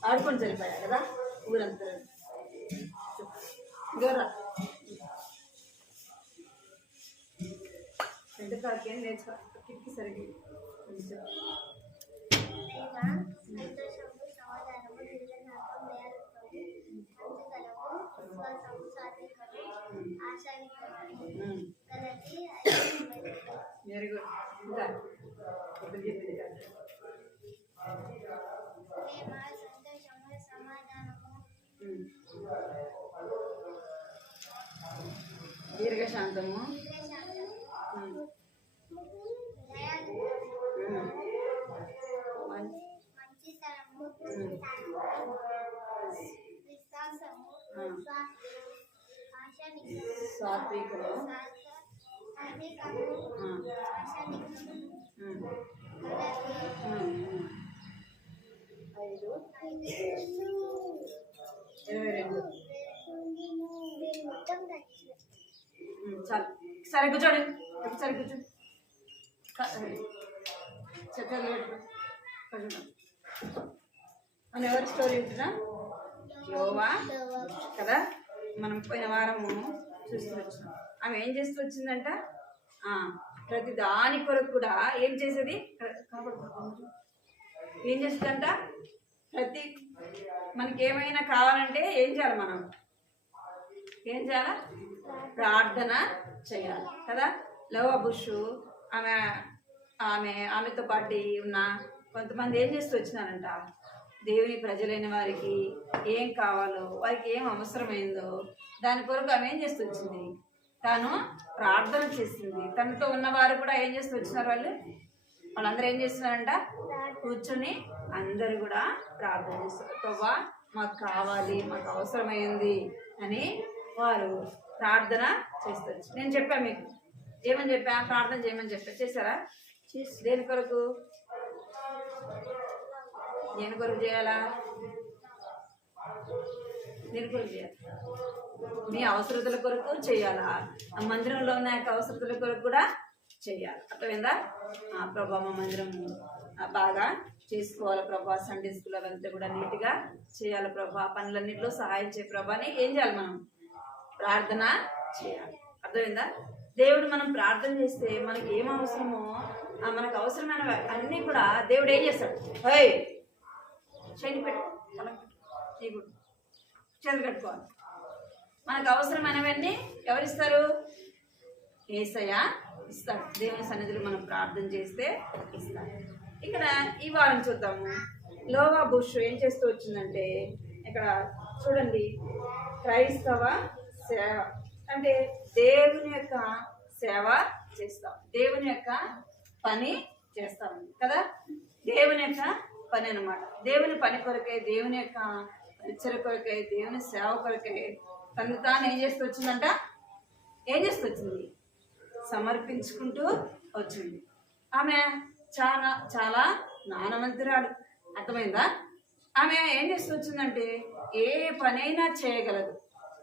ఆడుకొని సరిపోయా కదా ఊరంతా గోరా రెండు కాకేం నేర్చుకో కిటికీ సరిగ్గా సంతోషము సమాధానము దీర్ఘశాంతము దయాళుత్వము మంచితనము విశ్వాసము సాత్వికము ఆశానిగ్రహము గలతీ వెరీ గుడ్ ఇంకా ఇప్పుడు చెప్పింది కదా ప్రేమ సంతోషము సమాధానము దీర్ఘశాంతము, మంచితనము, విశ్వాసము, సాత్వికము, ఐదు 22. చాలు. సరే కూర్చోండి, ఒకసారి కూర్చో. చక్కగా మన ఎవరి స్టోరీ ఉంటుందా? యోవా కదా. మనం పోయిన వారము చూస్తూ వచ్చినాం. ఆమె ఏం చేస్తూ వచ్చిందంట? ప్రతి దాని కొరకు కూడా ఏం చేసేది? ఏం చేస్తుందంట? ప్రతి మనకి ఏమైనా కావాలంటే ఏం చేయాలి? మనం ఏం చేయాలా? ప్రార్థన చేయాలి కదా. లోవా బుష్ ఆమెతో పాటు ఉన్న కొంతమంది ఏం చేస్తూ వచ్చినారంట? దేవుని ప్రజలైన వారికి ఏం కావాలో, వారికి ఏం అవసరమైందో దాని కొరకు ఆమె ఏం చేస్తూ వచ్చింది? తాను ప్రార్థన చేసింది. తనతో ఉన్నవారు కూడా ఏం చేస్తూ వచ్చినారు? వాళ్ళందరూ ఏం చేస్తున్నారంట? కూర్చొని అందరూ కూడా ప్రార్థన చేస్తారు. ప్రభువా మాకు కావాలి, మాకు అవసరమైంది అని వారు ప్రార్థన చేస్తారు. నేను చెప్పాను మీకు ఏమని చెప్పా? ప్రార్థన చేయమని చెప్పా. చేశారా? దేని కొరకు? దేని కొరకు చేయాలా? దేని కొరకు చేయాలి? మీ అవసరతల కొరకు చేయాలా? ఆ మందిరంలో ఉన్న యొక్క అవసరతల కొరకు కూడా చేయాలి. అర్థమైందా? ప్రభా మా మందిరము బాగా చేసుకోవాలి ప్రభా. సండే స్కూల్ అవంతా కూడా నీట్గా చేయాలి ప్రభా. పనులన్నింటిలో సహాయం చేయ ప్రభా అని ఏం చేయాలి? మనం ప్రార్థన చేయాలి. అర్థమైందా? దేవుడు మనం ప్రార్థన చేస్తే మనకి ఏం అవసరమో మనకు అవసరమైన అన్నీ కూడా దేవుడు ఏం చేస్తాడు? చేయి పెట్టు, చేతులు కట్టుకోవాలి. మనకు అవసరమైనవన్నీ ఎవరిస్తారు? యేసయ్య ఇస్తాడు. దేవుని సన్నిధిలో మనం ప్రార్థన చేస్తే ఇస్తాడు. ఇక్కడ ఈ వారం చూద్దాము. లోవా బుష్ ఏం చేస్తూ వచ్చిందంటే, ఇక్కడ చూడండి, క్రైస్తవ సేవ అంటే దేవుని యొక్క సేవ చేస్తాం, దేవుని యొక్క పని చేస్తాం కదా. దేవుని యొక్క పని అన్నమాట. దేవుని పని కొరకై, దేవుని యొక్క పరిచయ కొరకై, దేవుని సేవ కొరకై తను తాను ఏం చేస్తూ వచ్చిందంట? ఏం చేస్తూ వచ్చింది? సమర్పించుకుంటూ వచ్చింది. ఆమె చాలా చాలా జ్ఞానవంతురాలు. అర్థమైందా? ఆమె ఏం చేస్తూ వచ్చిందంటే ఏ పనైనా చేయగలదు.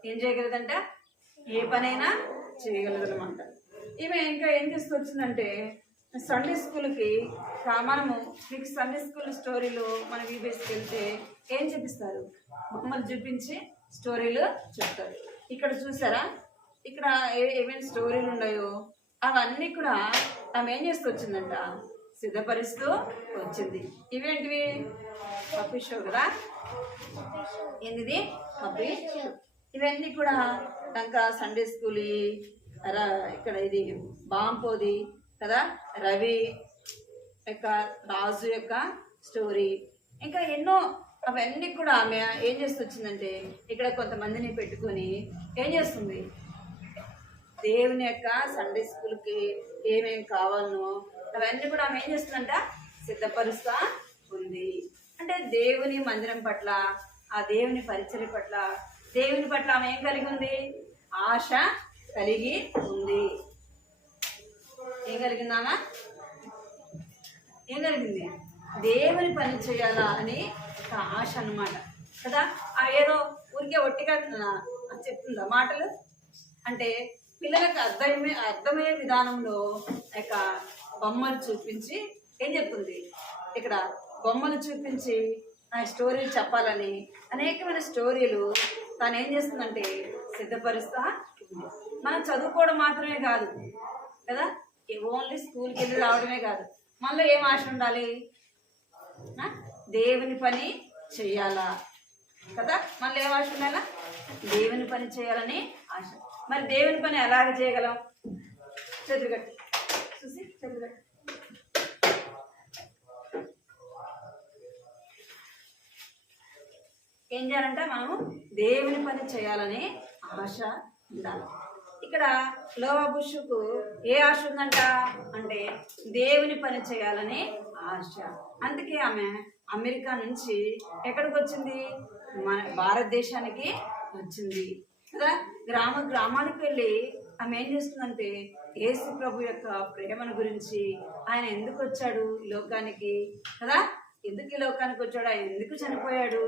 ఏం చేయగలదంట? ఏ పనైనా చేయగలదు అనమాట. ఈమె ఇంకా ఏం చేస్తూ వచ్చిందంటే సండే స్కూల్కి మనము మీకు సండే స్కూల్ స్టోరీలు మన వీబీఎస్కి వెళ్తే ఏం చూపిస్తారు? బొమ్మలు చూపించి స్టోరీలు చెప్తారు. ఇక్కడ చూసారా? ఇక్కడ ఏమేమి స్టోరీలు ఉన్నాయో అవన్నీ కూడా ఆమె ఏం చేస్తూ వచ్చిందంట? సిద్ధపరుస్తూ వచ్చింది. ఇవేంటివి? పప్పీ షో కదా. ఏంటిది? Puppy show. ఇవన్నీ కూడా ఇంకా సండే స్కూల్ ఇక్కడ ఇది బాంపోది కదా, రవి యొక్క రాజు యొక్క స్టోరీ, ఇంకా ఎన్నో అవన్నీ కూడా ఆమె ఏం చేస్తూ వచ్చిందంటే ఇక్కడ కొంతమందిని పెట్టుకొని ఏం చేస్తుంది? దేవుని యొక్క సండే స్కూల్కి ఏమేమి కావాలనో అవన్నీ కూడా ఆమె ఏం చేస్తుందంట? సిద్ధపరుస్తా ఉంది. అంటే దేవుని మందిరం పట్ల, ఆ దేవుని పరిచర్య పట్ల, దేవుని పట్ల ఆమె ఏం కలిగి ఉంది? ఆశ కలిగి ఉంది. ఏం కలిగిందామా? ఏం కలిగింది? దేవుని పని చేయాలా అని ఒక ఆశ అన్నమాట కదా. ఏదో ఊరికే ఒట్టిగా చెప్తుందా మాటలు? అంటే పిల్లలకు అర్థమయ్యే విధానంలో యొక్క బొమ్మలు చూపించి ఏం చెప్తుంది? ఇక్కడ బొమ్మలు చూపించి ఆ స్టోరీలు చెప్పాలని అనేకమైన స్టోరీలు తను ఏం చేస్తుందంటే సిద్ధపరుస్తా. మనం చదువుకోవడం మాత్రమే కాదు కదా, ఓన్లీ స్కూల్కి వెళ్ళి రావడమే కాదు, మనలో ఏం ఆశ ఉండాలి? దేవుని పని చెయ్యాలా కదా. మళ్ళీ ఏం ఆశ ఉండాలా? దేవుని పని చేయాలని ఆశ. మరి దేవుని పని ఎలాగ చేయగలం? చేతులుగట్టి చూసి చేతులుగట్టి. ఏం చేయాలంటే మనము దేవుని పని చేయాలని ఆశ ఉండాలి. ఇక్కడ లోవా బుష్కు ఏ ఆశ ఉందంట అంటే దేవుని పని చేయాలని ఆశ. అందుకే ఆమె అమెరికా నుంచి ఎక్కడికి వచ్చింది? మన భారతదేశానికి వచ్చింది కదా. గ్రామానికి వెళ్ళి ఆమె ఏం చేస్తుందంటే యేసు ప్రభు యొక్క ప్రేమను గురించి, ఆయన ఎందుకు వచ్చాడు ఈ లోకానికి కదా, ఎందుకు ఈ లోకానికి వచ్చాడు, ఆయన ఎందుకు చనిపోయాడు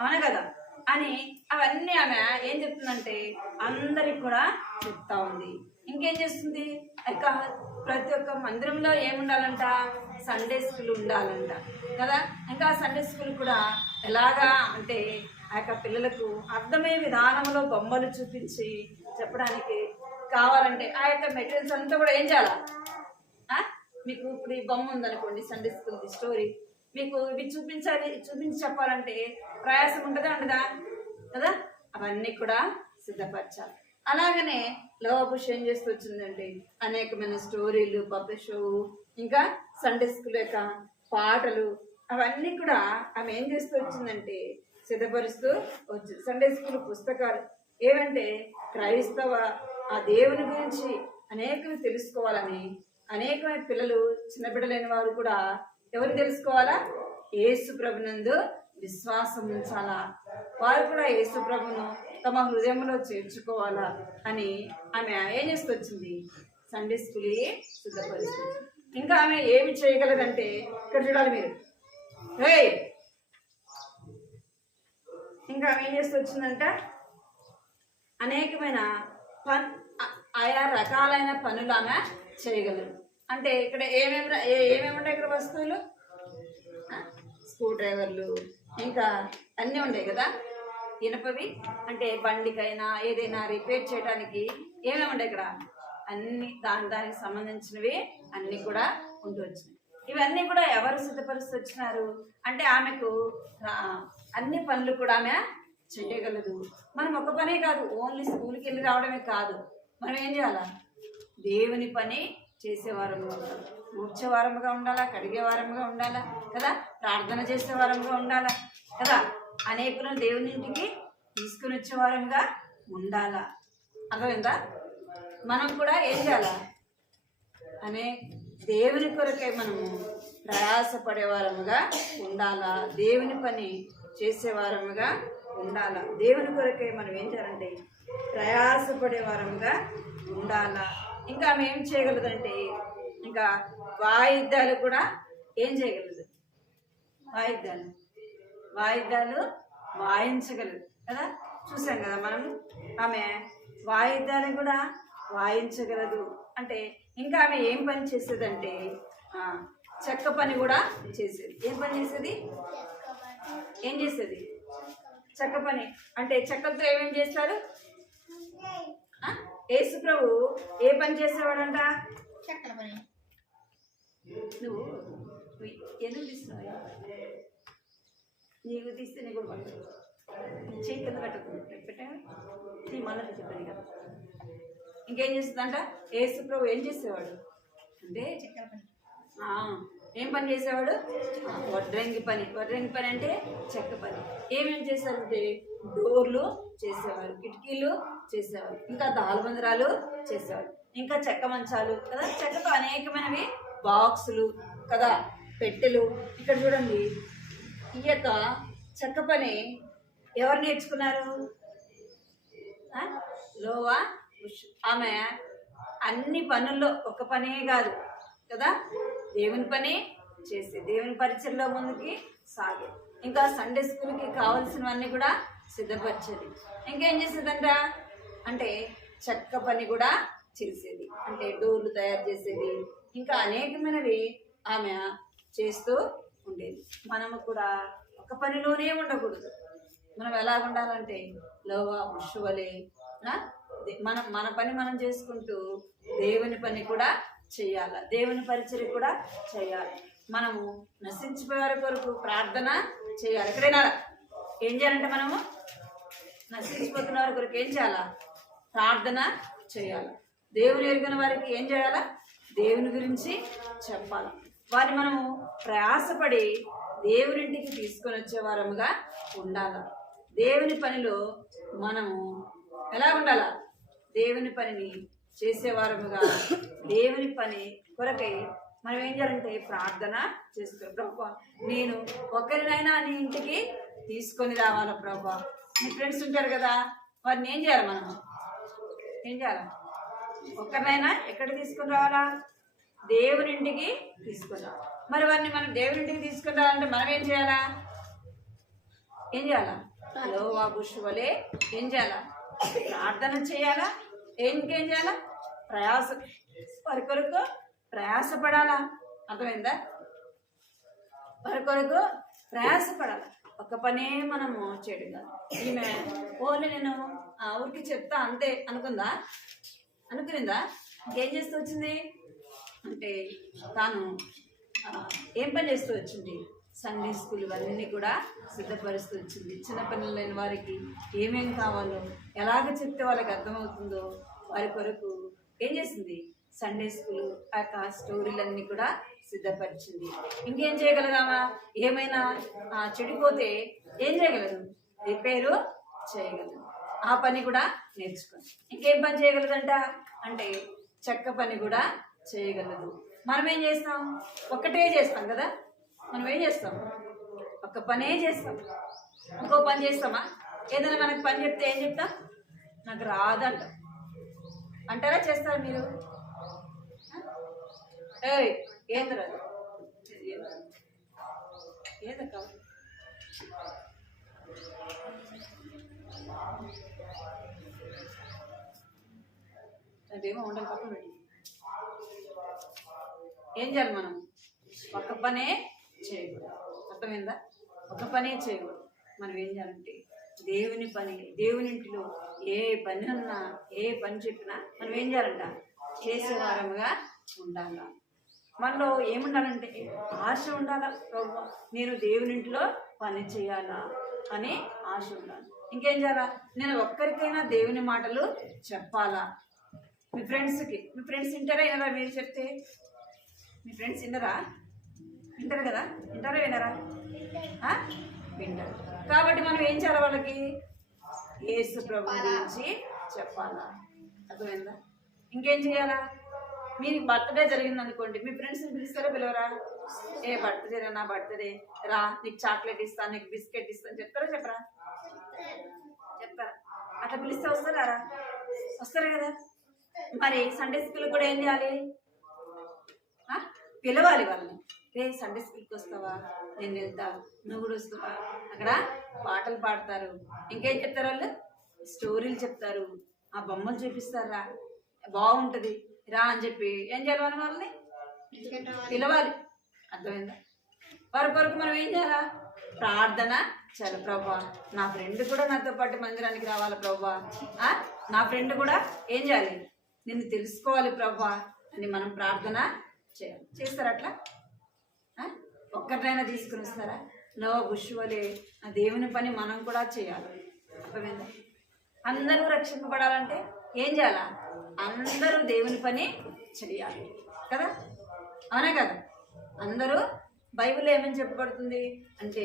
అవునా కదా అని అవన్నీ ఆమె ఏం చెప్తుందంటే అందరికి కూడా చెప్తా ఉంది. ఇంకేం చేస్తుంది? ప్రతి ఒక్క మందిరంలో ఏముండాలంట? సండే స్కూల్ ఉండాలంట కదా. ఇంకా సండే స్కూల్ కూడా ఎలాగా అంటే ఆ యొక్క పిల్లలకు అర్థమయ్యే విధానంలో బొమ్మలు చూపించి చెప్పడానికి కావాలంటే ఆ యొక్క మెటీరియల్స్ అంతా కూడా ఏం చేయాలా? మీకు ఇప్పుడు ఈ బొమ్మ ఉందనుకోండి, సండే స్కూల్ది స్టోరీ, మీకు ఇవి చూపించి చెప్పాలంటే ప్రయాసం ఉంటుందా ఉండదా కదా. అవన్నీ కూడా సిద్ధపరచాలి. అలాగనే లోవా బుష్ ఏం చేస్తూ వచ్చిందంటే అనేకమైన స్టోరీలు, పబ్లిష్ షో, ఇంకా సండే స్కూల్ యొక్క పాటలు అవన్నీ కూడా ఆమె ఏం చేస్తూ వచ్చిందంటే సిద్ధపరుస్తూ వచ్చింది. సండే స్కూల్ పుస్తకాలు ఏమంటే క్రైస్తవ ఆ దేవుని గురించి అనేకవి తెలుసుకోవాలని, అనేకమైన పిల్లలు, చిన్న బిడ్డలైన వారు కూడా ఎవరు తెలుసుకోవాలా? యేసు ప్రభునందు విశ్వాసం ఉంచాలా, వారు కూడా యేసు ప్రభును తమ హృదయంలో చేర్చుకోవాలా అని ఆమె ఏం చేస్తూ వచ్చింది? సండే స్కూల్ సిద్ధపరుస్తుంది. ఇంకా ఆమె ఏమి చేయగలదంటే ఇక్కడ చూడాలి మీరు. ఇంకా ఆమె ఏం చేస్తూ వచ్చిందంట అనేకమైన ఆయా రకాలైన పనులు ఆమె చేయగలరు. అంటే ఇక్కడ ఏమేమి ఉంటాయి? ఇక్కడ వస్తువులు, స్క్రూ డ్రైవర్లు, ఇంకా అన్నీ ఉంటాయి కదా ఇనపవి. అంటే బండికైనా ఏదైనా రిపేర్ చేయడానికి ఏమేమి ఉంటాయి ఇక్కడ? అన్ని దానికి సంబంధించినవి అన్నీ కూడా ఉంటూ వచ్చినాయి. ఇవన్నీ కూడా ఎవరు సిద్ధపరుస్తూ వచ్చినారు అంటే ఆమెకు అన్ని పనులు కూడా ఆమె చేయగలదు. మనం ఒక పనే కాదు, ఓన్లీ స్కూల్కి వెళ్ళి రావడమే కాదు, మనం ఏం చేయాలా? దేవుని పని చేసేవారముగా ఉండాలి, ఊడ్చేవారముగా ఉండాలా, కడిగేవారముగా ఉండాలా కదా, ప్రార్థన చేసేవారముగా ఉండాలా కదా, అనేకులను దేవుని ఇంటికి తీసుకుని వచ్చేవారముగా ఉండాలా. అర్థమైందా? మనం కూడా ఏం చేయాలా? దేవుని కొరకై మనము ప్రయాసపడేవారముగా ఉండాలా, దేవుని పని చేసేవారముగా ఉండాలా. దేవుని కొరకై మనం ఏం చేయాలంటే ప్రయాసపడేవారముగా ఉండాలా. ఇంకా ఆమె ఏం చేయగలదంటే ఇంకా వాయిద్యాలు కూడా ఏం చేయగలదు? వాయిద్యాలు వాయించగలదు కదా. చూసాం కదా మనం, ఆమె వాయిద్యాలు కూడా వాయించగలదు. అంటే ఇంకా ఆమె ఏం పని చేసేదంటే చెక్క పని కూడా చేసేది. ఏం పని చేసేది? ఏం చేసేది? చెక్క పని. అంటే చెక్కలతో ఏమేం చేస్తారు? యేసు ప్రభు ఏ పని చేసేవాడంట? చెక్కల పని. నువ్వు ఎందుకు తీస్తున్నావు? నీకు తీస్తే నీకు కూడా పడుతుంది. నీ చేయి కింద పెట్టకుండా పెట్టాను నీ మళ్ళీ చెప్పాను కదా. ఇంకేం చేస్తుందంట? యేసు ప్రభు ఏం చేసేవాడు అంటే చెక్కల పని. ఏం పని చేసేవాడు? వడ్రంగి పని. వడ్రంగి పని అంటే చెక్క పని. ఏమేమి చేశారంటే డోర్లు చేసేవారు, కిటికీలు చేసేవారు, ఇంకా దాల్బందరాలు చేసేవారు, ఇంకా చెక్క మంచాలు కదా, చెక్కతో అనేకమైనవి బాక్సులు కదా, పెట్టెలు. ఇక్కడ చూడండి, ఈ యొక్క చెక్క పని ఎవరు నేర్చుకున్నారు? లోవా బుష్. ఆమె అన్ని పనుల్లో ఒక పనే కాదు కదా, దేవుని పని చేసి దేవుని పరిచయంలో ముందుకి సాగే. ఇంకా సండే స్కూల్కి కావాల్సినవన్నీ కూడా సిద్ధపరిచేది. ఇంకేం చేసేదంట అంటే చెక్క పని కూడా చేసేది. అంటే డోర్లు తయారు చేసేది, ఇంకా అనేకమైనవి ఆమె చేస్తూ ఉండేది. మనము కూడా ఒక పనిలోనే ఉండకూడదు. మనం ఎలా ఉండాలంటే లోవా బుష్ వలె మన పని మనం చేసుకుంటూ దేవుని పని కూడా చేయాలి, దేవుని పరిచర్య కూడా చేయాలి. మనము నశించిపోయే కొరకు ప్రార్థన చేయాలి. ఎక్కడైనా ఏం చేయాలంటే మనము నశించిపోతున్న వారి కొరకు ఏం చేయాలా? ప్రార్థన చేయాలి. దేవుని ఎరిగిన వారికి ఏం చేయాలా? దేవుని గురించి చెప్పాలి. వారిని మనము ప్రయాసపడి దేవునింటికి తీసుకొని వచ్చే వారముగా ఉండాలి. దేవుని పనిలో మనము ఎలా ఉండాలా? దేవుని పనిని చేసేవారముగా దేవుని పని కొరకై మనం ఏం చేయాలంటే ప్రార్థన చేస్తాం. ప్రభా నేను ఒకరినైనా నీ ఇంటికి తీసుకొని రావాలా ప్రభా. మీ ఫ్రెండ్స్ ఉంటారు కదా, వారిని ఏం చేయాలి, మనం ఏం చేయాలి, ఒక్కరినైనా ఎక్కడ తీసుకొని రావాలా, దేవుని ఇంటికి తీసుకొని రావాలి. మరి వారిని మనం దేవుని ఇంటికి తీసుకొని రావాలంటే మనం ఏం చేయాలా, నోవా బుష్ వలె ఏం చేయాలా, ప్రార్థన చేయాలా. ఇంకేం చేయాలా, వారి కొరకు ప్రయాసపడాలా. అర్థమైందా, వారి కొరకు ప్రయాసపడాలి. ఒక పనే మనము చేయడం కాదు. ఈమె ఓన్లీ నేను ఊరికి చెప్తా అంతే అనుకుందా, ఇంకేం చేస్తూ వచ్చింది అంటే తాను ఏం పని చేస్తూ వచ్చింది, సండే స్కూల్ ఇవన్నీ కూడా సిద్ధపరుస్తూ వచ్చింది. చిన్నపిల్లలు లేని వారికి ఏమేం కావాలో ఎలాగ చెప్తే వాళ్ళకి అర్థమవుతుందో వారి కొరకు ఏం చేసింది, సండే స్కూల్ ఆ స్టోరీలన్నీ కూడా సిద్ధపరిచింది. ఇంకేం చేయగలదామా, ఏమైనా చెడిపోతే ఏం చేయగలదు, రిపేరు చేయగలదు. ఆ పని కూడా నేర్చుకుంది. ఇంకేం పని చేయగలదంట అంటే చెక్క పని కూడా చేయగలదు. మనం ఏం చేస్తాం, ఒక్కటే చేస్తాం కదా, మనం ఏం చేస్తాం, ఒక్క పనే చేస్తాం, ఇంకో పని చేస్తామా. ఏదైనా మనకు పని చెప్తే ఏం చెప్తాం, నాకు రాదంట అంటారా, చేస్తారా మీరు, ఏంది రాదు, ఏదక్క అదేమో ఉండాలి పక్కన పెట్టి. ఏం చేయాలి, మనం ఒక పనే చేయకూడదు. అర్థమైందా, ఒక పనే చేయకూడదు. మనం ఏం చేయాలంటే దేవుని పని, దేవుని ఇంటిలో ఏ పని ఉన్నా ఏ పని చెప్పినా మనం ఏం చేయాలంట, చేసేవారముగా ఉండాలా. మనలో ఏముండాలంటే ఆశ ఉండాలా. ప్రభు నేను దేవుని ఇంటిలో పని చేయాలా అని ఆశ ఉండాలి. ఇంకేం చేయాలా, నేను ఒక్కరికైనా దేవుని మాటలు చెప్పాలా. మీ ఫ్రెండ్స్ వింటారా వినరా, మీరు చెప్తే మీ ఫ్రెండ్స్ వింటారు కదా, వింటారా వినరా, వింటారు. కాబట్టి మనం ఏం చేయాలి, వాళ్ళకి యేసు ప్రభు గురించి చెప్పాలా. అర్థమైందా, ఇంకేం చేయాలా, మీకు బర్త్డే జరిగింది అనుకోండి, మీ ఫ్రెండ్స్ని పిలుస్తారా పిలవరా, ఏ బర్త్డే నా బర్త్డే రా, నీకు చాక్లెట్ ఇస్తాను, నీకు బిస్కెట్ ఇస్తాను చెప్తారా చెప్పరా, చెప్తారా, అట్లా పిలిస్తే వస్తారా కదా. మరి సండే స్కూల్ కూడా ఏం చేయాలి, పిలవాలి వాళ్ళని. సండే స్కూల్కి వస్తావా, నేను వెళ్తా, నువ్వు కూడా వస్తావా. అక్కడ పాటలు పాడతారు, ఇంకేం చెప్తారు, వాళ్ళు స్టోరీలు చెప్తారు, ఆ బొమ్మలు చూపిస్తారా, బాగుంటుంది రా అని చెప్పి ఏం చేయాలి, మనం వాళ్ళని పిలవాలి. అర్థమైందా, వారి కొరకు మనం ఏం చేయాలా, ప్రార్థన చేయాలి. ప్రభా నా ఫ్రెండ్ కూడా నాతో పాటు మందిరానికి రావాలి ప్రభా, నా ఫ్రెండ్ కూడా ఏం చేయాలి, నిన్ను తెలుసుకోవాలి ప్రభా అని మనం ప్రార్థన చేయాలి. చేస్తారా అట్లా, ఒక్కరినైనా తీసుకుని వస్తారా. నోవా బుష్ వలె ఆ దేవుని పని మనం కూడా చేయాలి. అర్థమైందా, అందరూ రక్షింపబడాలంటే ఏం చేయాలా, అందరూ దేవుని పని చేయాలి కదా, అవునా కదా. అందరూ బైబిల్లో ఏమని చెప్పబడుతుంది అంటే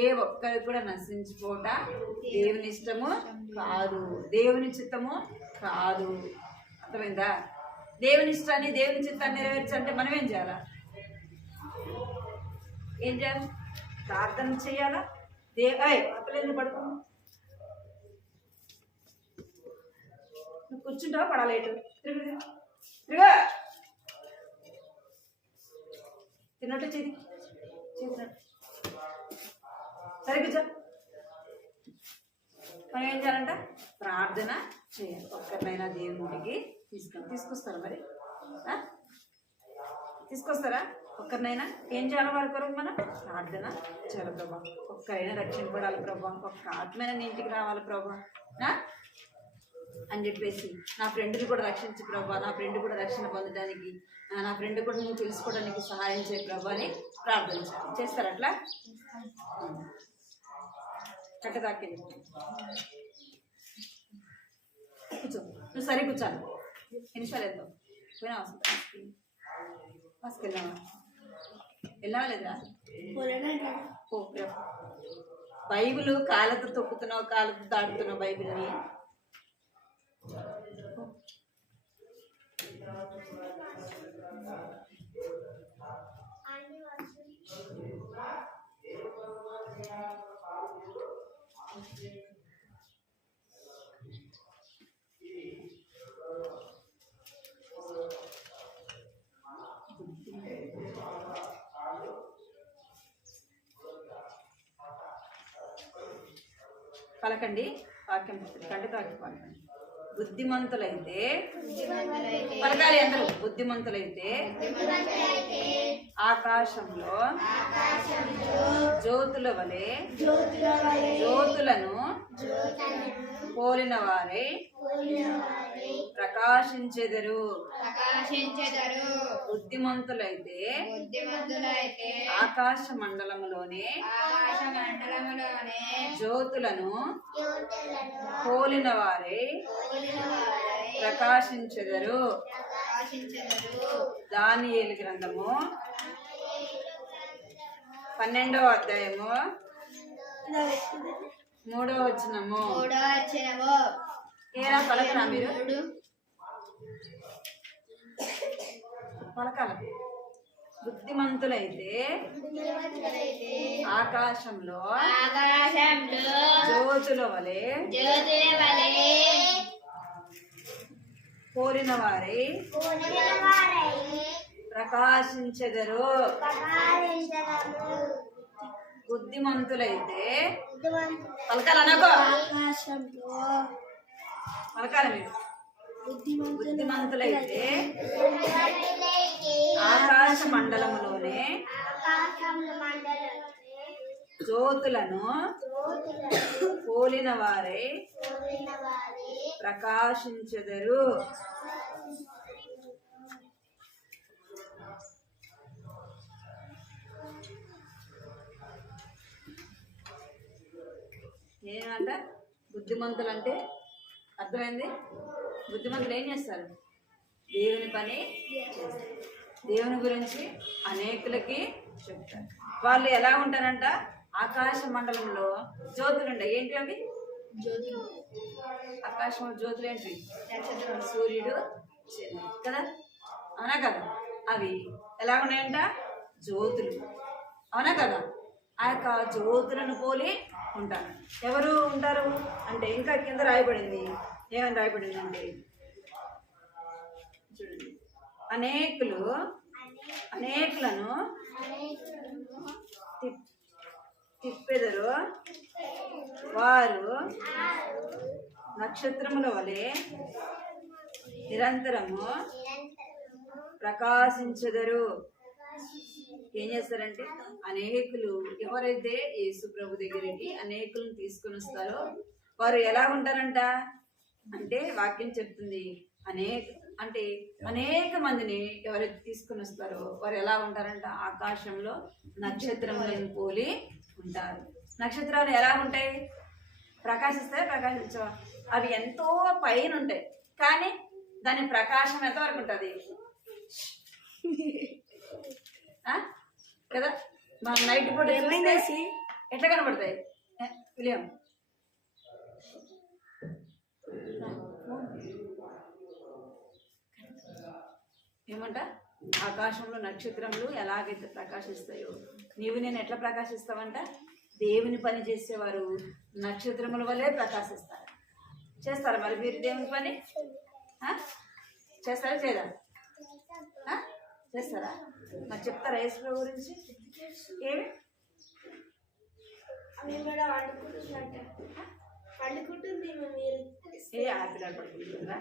ఏ ఒక్కరు కూడా నశించిపోట దేవుని ఇష్టము కాదు, దేవుని చిత్తము కాదు. అర్థమైందా, దేవుని ఇష్టాన్ని దేవుని చిత్తాన్ని నెరవేర్చాలంటే మనం ఏం చేయాలా, ప్రార్థన చేయాలా. అప్పలేదు పడుకో, నువ్వు కూర్చుంటావా పడాలేటు, తిరుగా తిన్నట్టు చేతినట్టు సరే కూర్చో. మనం ఏం చేయాలంట, ప్రార్థన చేయాలి. ఒక్కరినైనా దేవునికి తీసుకొస్తారా, మరి తీసుకొస్తారా, ఒక్కరినైనా ఏం చేయాలి, వారి కొరకు మనం ప్రార్థన చేయాలి. ప్రభా ఒక్కరైనా రక్షింపడాలి ప్రభా, ఒక్క ఆత్మైనా నీ ఇంటికి రావాలి ప్రభా అని చెప్పేసి, నా ఫ్రెండ్ని కూడా రక్షించి ప్రభా, నా ఫ్రెండ్ కూడా రక్షణ పొందడానికి, నా ఫ్రెండ్ కూడా నువ్వు తెలుసుకోవడానికి సహాయం చేయ ప్రభా అని ప్రార్థన చేస్తారు. అట్లా కట్టదాకి కూర్చో, నువ్వు సరే కూర్చోను. ఎన్ని నిమిషాలు వెళ్తావు, పోయినా బస్కి వెళ్ళావా లేదురా, బైబిల్ కాళ్ళతో తొక్కుతున్నావు, కాళ్ళతో దాడుతున్నావు బైబిల్ని. పలకండి వాక్యం కంటితో పలకండి. బుద్ధిమంతులైతే పలకాలి అందరూ. బుద్ధిమంతులైతే ఆకాశంలో జ్యోతుల వలె జ్యోతులను పోలిన వారై ప్రకాశించెదరు. బుద్ధిమంతులైతే ఆకాశ మండలములోనే జ్యోతులను పోలిన వారై ప్రకాశించెదరు. దానియేలు గ్రంథము 12వ అధ్యాయము 3వ వచనము. ఏరా పలకరా మీరు? పలకాల. బుద్ధిమంతులైతే ఆకాశంలో జ్యోతుల వలె కోరిన వారి ప్రకాశించెదరు. బుద్ధిమంతులైతే పలకాలనకో పలకాల మీరు. బుద్ధిమంతులైతే ఆకాశ మండలములోనే జ్యోతులను పోలిన వారై ప్రకాశించెదరు. ఏమంట బుద్ధిమంతులు అంటే? అర్థమైంది? బుద్ధిమంతులు ఏం చేస్తారు? దేవుని పని చేస్తారు. దేవుని గురించి అనేకులకి చెప్తారు. వాళ్ళు ఎలా ఉంటారంట? ఆకాశ మండలంలో జ్యోతులు ఉంటాయి. ఏంటి అవి? ఆకాశంలో జ్యోతులు ఏంటి? సూర్యుడు, చంద్రుడు కదా, అవునా కదా? అవి ఎలా ఉన్నాయంట? జ్యోతులు, అవునా కదా? ఆ యొక్క జ్యోతులను పోలి ఉంటారు. ఎవరు ఉంటారు అంటే ఇంకా కింద రాయబడింది. ఏమని రాయబడింది అంటే చూడండి, అనేకులను తిప్పెదరు. వారు నక్షత్రముల వలె నిరంతరము ప్రకాశించెదరు. ఏం చేస్తారంటే అనేకులు ఎవరైతే యేసు ప్రభు దగ్గరికి అనేకులను తీసుకుని వస్తారో వారు ఎలా ఉంటారంట అంటే వాక్యం చెప్తుంది. అనేక మందిని ఎవరైతే తీసుకుని వస్తారో వారు ఎలా ఉంటారంట? ఆకాశంలో నక్షత్రములను పోలి ఉంటారు. నక్షత్రాలు ఎలా ఉంటాయి? ప్రకాశిస్తాయి, ప్రకాశించవా? అవి ఎంతో పైన ఉంటాయి, కానీ దాని ప్రకాశం ఎంతవరకు ఉంటుంది కదా? మన నైట్ పూట ఎట్లా కనబడతాయి? విలియం ఏమంట? ఆకాశంలో నక్షత్రములు ఎలాగైతే ప్రకాశిస్తాయో నీవు నేను ఎట్లా ప్రకాశిస్తావంట? దేవుని పని చేసేవారు నక్షత్రముల వల్లే ప్రకాశిస్తారు. చేస్తారా మరి మీరు దేవుని పని? చేస్తారా చేయరా? చేస్తారా? మరి చెప్తారా యేసు ప్రభు గురించి? ఏమి ఏ ఆడపిల్లలు పడుకుంటుందా?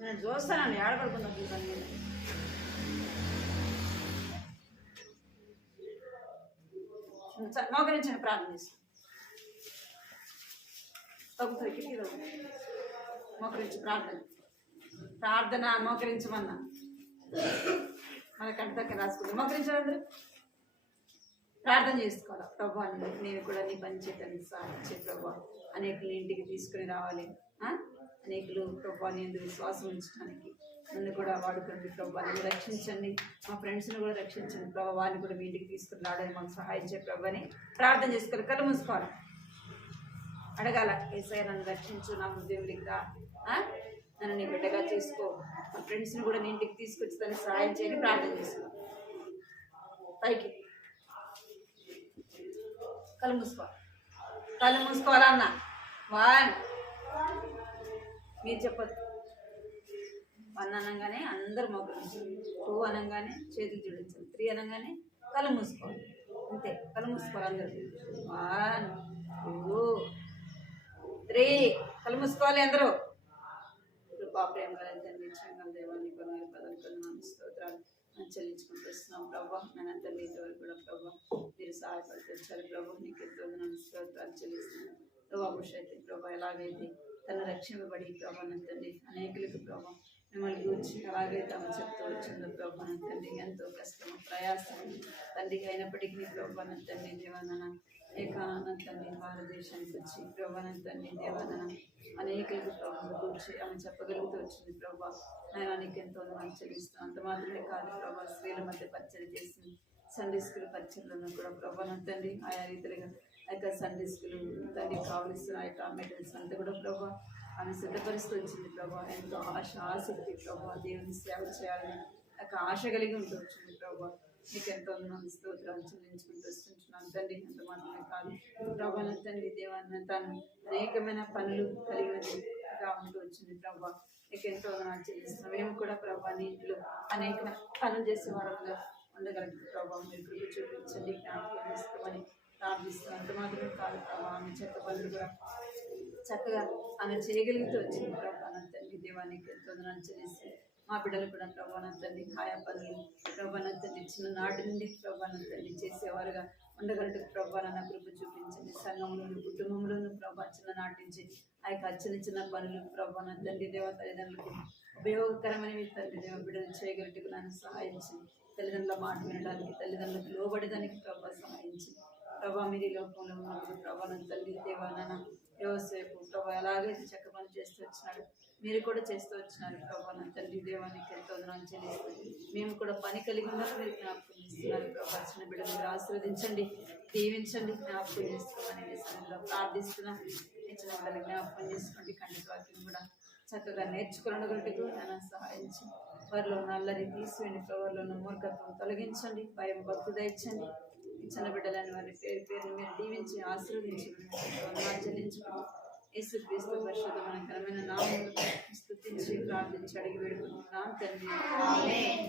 నేను చూస్తాను ఏడ పడుకుందా చూసాను. నేను మోకరించిన ప్రార్థన చేస్తాను. మోకరించి ప్రార్థన మోకరించమన్నా మన కంటి దగ్గర రాసుకుంటాం. మోకరించాలందరూ ప్రార్థన చేసుకోవాలి. ప్రభు నేను కూడా నీ పని చేయటానికి సాధించే ప్రభు అనేకులు ఇంటికి తీసుకుని రావాలి. అనేకులు ప్రభు నేను విశ్వాసం ఉంచడానికి నన్ను కూడా వాడుకోండి ప్రభు. నన్ను రక్షించండి, మా ఫ్రెండ్స్ని కూడా రక్షించండి ప్రభు. వారిని కూడా మీ ఇంటికి తీసుకుని రావడానికి మాకు సహాయం చేయ ప్రభు అని ప్రార్థన చేసుకోవాలి. కళ్ళు మూసుకోవాలి. అడగాల, ఏసయ్య నన్ను రక్షించు, నా హృదయంలోకి రా, నన్ను నీ బిడ్డగా చేసుకో, నా ఫ్రెండ్స్ని కూడా నీ ఇంటికి తీసుకొచ్చి తనని సహాయం చేయని ప్రార్థన చేసుకో. పైకి కళ్ళు మూసుకోవాలా అన్న. 1 మీరు చెప్పదు. 1 అనగానే అందరు మోకరించాలి, 2 అనగానే చేతులు జోడించాలి, 3 అనగానే కళ్ళు మూసుకోవాలి. అంతే, కళ్ళు మూసుకోవాలి అందరూ. 1 2 3 కళ్ళు మూసుకోవాలి అందరూ. కృపా ప్రేమ తండ్రి ఇచ్చిన దేవాన్ని కొన్ని పదాలు కొన్ని స్తోత్రాలు చెల్లించుకుంటూ వస్తున్నాం ప్రభా. నేను తండ్రి ఇంతవరకు కూడా ప్రభా మీరు సహాయపడుతూ వచ్చారు ప్రభా. నీకు ఎంతో నన్ను స్తోత్రాలు చెల్లిస్తున్నాను ప్రభా. భవిష్యత్తు ప్రభా ఎలాగైతే తను రక్షింపబడి ప్రభా తండ్రి అనేకులకు ప్రభా మిమ్మల్ని గురించి ఎలాగైతే ఆమె చెప్తూ వచ్చిందో ప్రభా తండ్రి, ఎంతో కష్టము ప్రయాసం తండ్రికి అయినప్పటికీ ప్రభా తండ్రి దేవాన తండ్రి భారతదేశానికి వచ్చి ప్రభా తండ్రి దేవాన అనేకులకు ప్రభావం గురించి ఆమె చెప్పగలుగుతూ వచ్చింది ప్రభా. ఆయన నీకు ఎంతో మనం చెల్లిస్తాం. అంత మాత్రమే కాదు ప్రభా, స్త్రీల మధ్య పరిచయం చేసింది. సండే స్కూల్ పరిచయలను కూడా ప్రభా తండ్రి ఆయా రీతిగా ఆ యొక్క సండే స్కూల్ తండ్రి కావలసిన ఆ యొక్క మెటీరియల్స్ అంతా కూడా ప్రభా ఆమె సిద్ధపరుస్తూ వచ్చింది ప్రభా. ఎంతో ఆసక్తి ప్రభా, దేవుని సేవ చేయాలని ఆ ఆశ కలిగి ఉంటూ వచ్చింది ప్రభా. నీకు ఎంతో స్తోత్రాలు చెల్లించుకుంటూ వస్తుంటున్నాను తండ్రి. అంత మాత్రమే కాదు ప్రభా తండ్రి దేవాన్ని తను అనేకమైన పనులు కలిగినదిగా ఉంటూ వచ్చింది ప్రభా. నీకు ఎంతో చెల్లిస్తున్నాం. మేము కూడా ప్రభా నీ ఇంట్లో అనేక పనులు చేసే వారంగా ఉండగలిగిన ప్రభావం మీరు కృప చూపించండి, జ్ఞాపకం ఇస్తామని ప్రార్థిస్తున్నాం. అంత మాత్రమే కాదు ప్రభావ ఆమె చెత్త పనులు కూడా చక్కగా ఆమె చేయగలుగుతూ వచ్చింది ప్రభా తండ్రి. దేవానికి ఎంతో చెల్లిస్తే మా బిడ్డలు కూడా ప్రభానంతండి ఆయా పనులు ప్రభానంతండి చిన్ననాటి నుండి ప్రభానంతండి చేసేవారుగా ఉండగలటు ప్రభాన కృప చూపించండి. సంఘంలోను కుటుంబంలోను ప్రభా చిన్ననాటి నుంచి ఆ యొక్క చిన్న చిన్న పనులు ప్రభానంతండి దేవ తల్లిదండ్రులకు ఉపయోగకరమైనవి తండ్రి దేవ బిడ్డలు చేయగలట్టుకు నన్ను సహాయించింది. తల్లిదండ్రుల మాట వినడానికి, తల్లిదండ్రులకు లోబడడానికి ప్రభా సహాయించి ప్రభా మీరు ఈ లోకంలో ఉన్నప్పుడు ప్రభానంతండి దేవాన యోసేపు ప్రభా ఎలాగైతే చక్క పని చేస్తూ వచ్చినాడు, మీరు కూడా చేస్తూ వచ్చినారు ప్రభా తండ్రి. దేవానికి ఎంతో చెల్లిస్తుంది. మేము కూడా పని కలిగి ఉన్నప్పుడు మీరు జ్ఞాపకం చేస్తున్నారు ప్రభా. చిన్న బిడ్డలు మీరు ఆశీర్వదించండి, దీవించండి, జ్ఞాపకం చేసుకోమని సమయంలో ప్రార్థిస్తున్నాం. ఇచ్చిన బిడ్డలు జ్ఞాపకం చేసుకోండి. ఖండిత వాక్యం కూడా చక్కగా నేర్చుకున్నగట్టుకు నన్ను సహాయించి వారిలో ఉన్న అల్లరి తీసివేయండి, వారిలో ఉన్న మూర్ఖత్వం తొలగించండి, భయం భక్తి దయచండి. చిన్న బిడ్డలని వారి పేరుని మీరు దీవించి ఆశీర్వదించండి. చెల్లించుకోండి. యేసుక్రీస్తు పరిశుద్ధమైన ఘనమైన నామములో స్తుతించి ప్రార్థించి అడిగి వేడుకుంటున్నాం తండ్రి. ఆమేన్.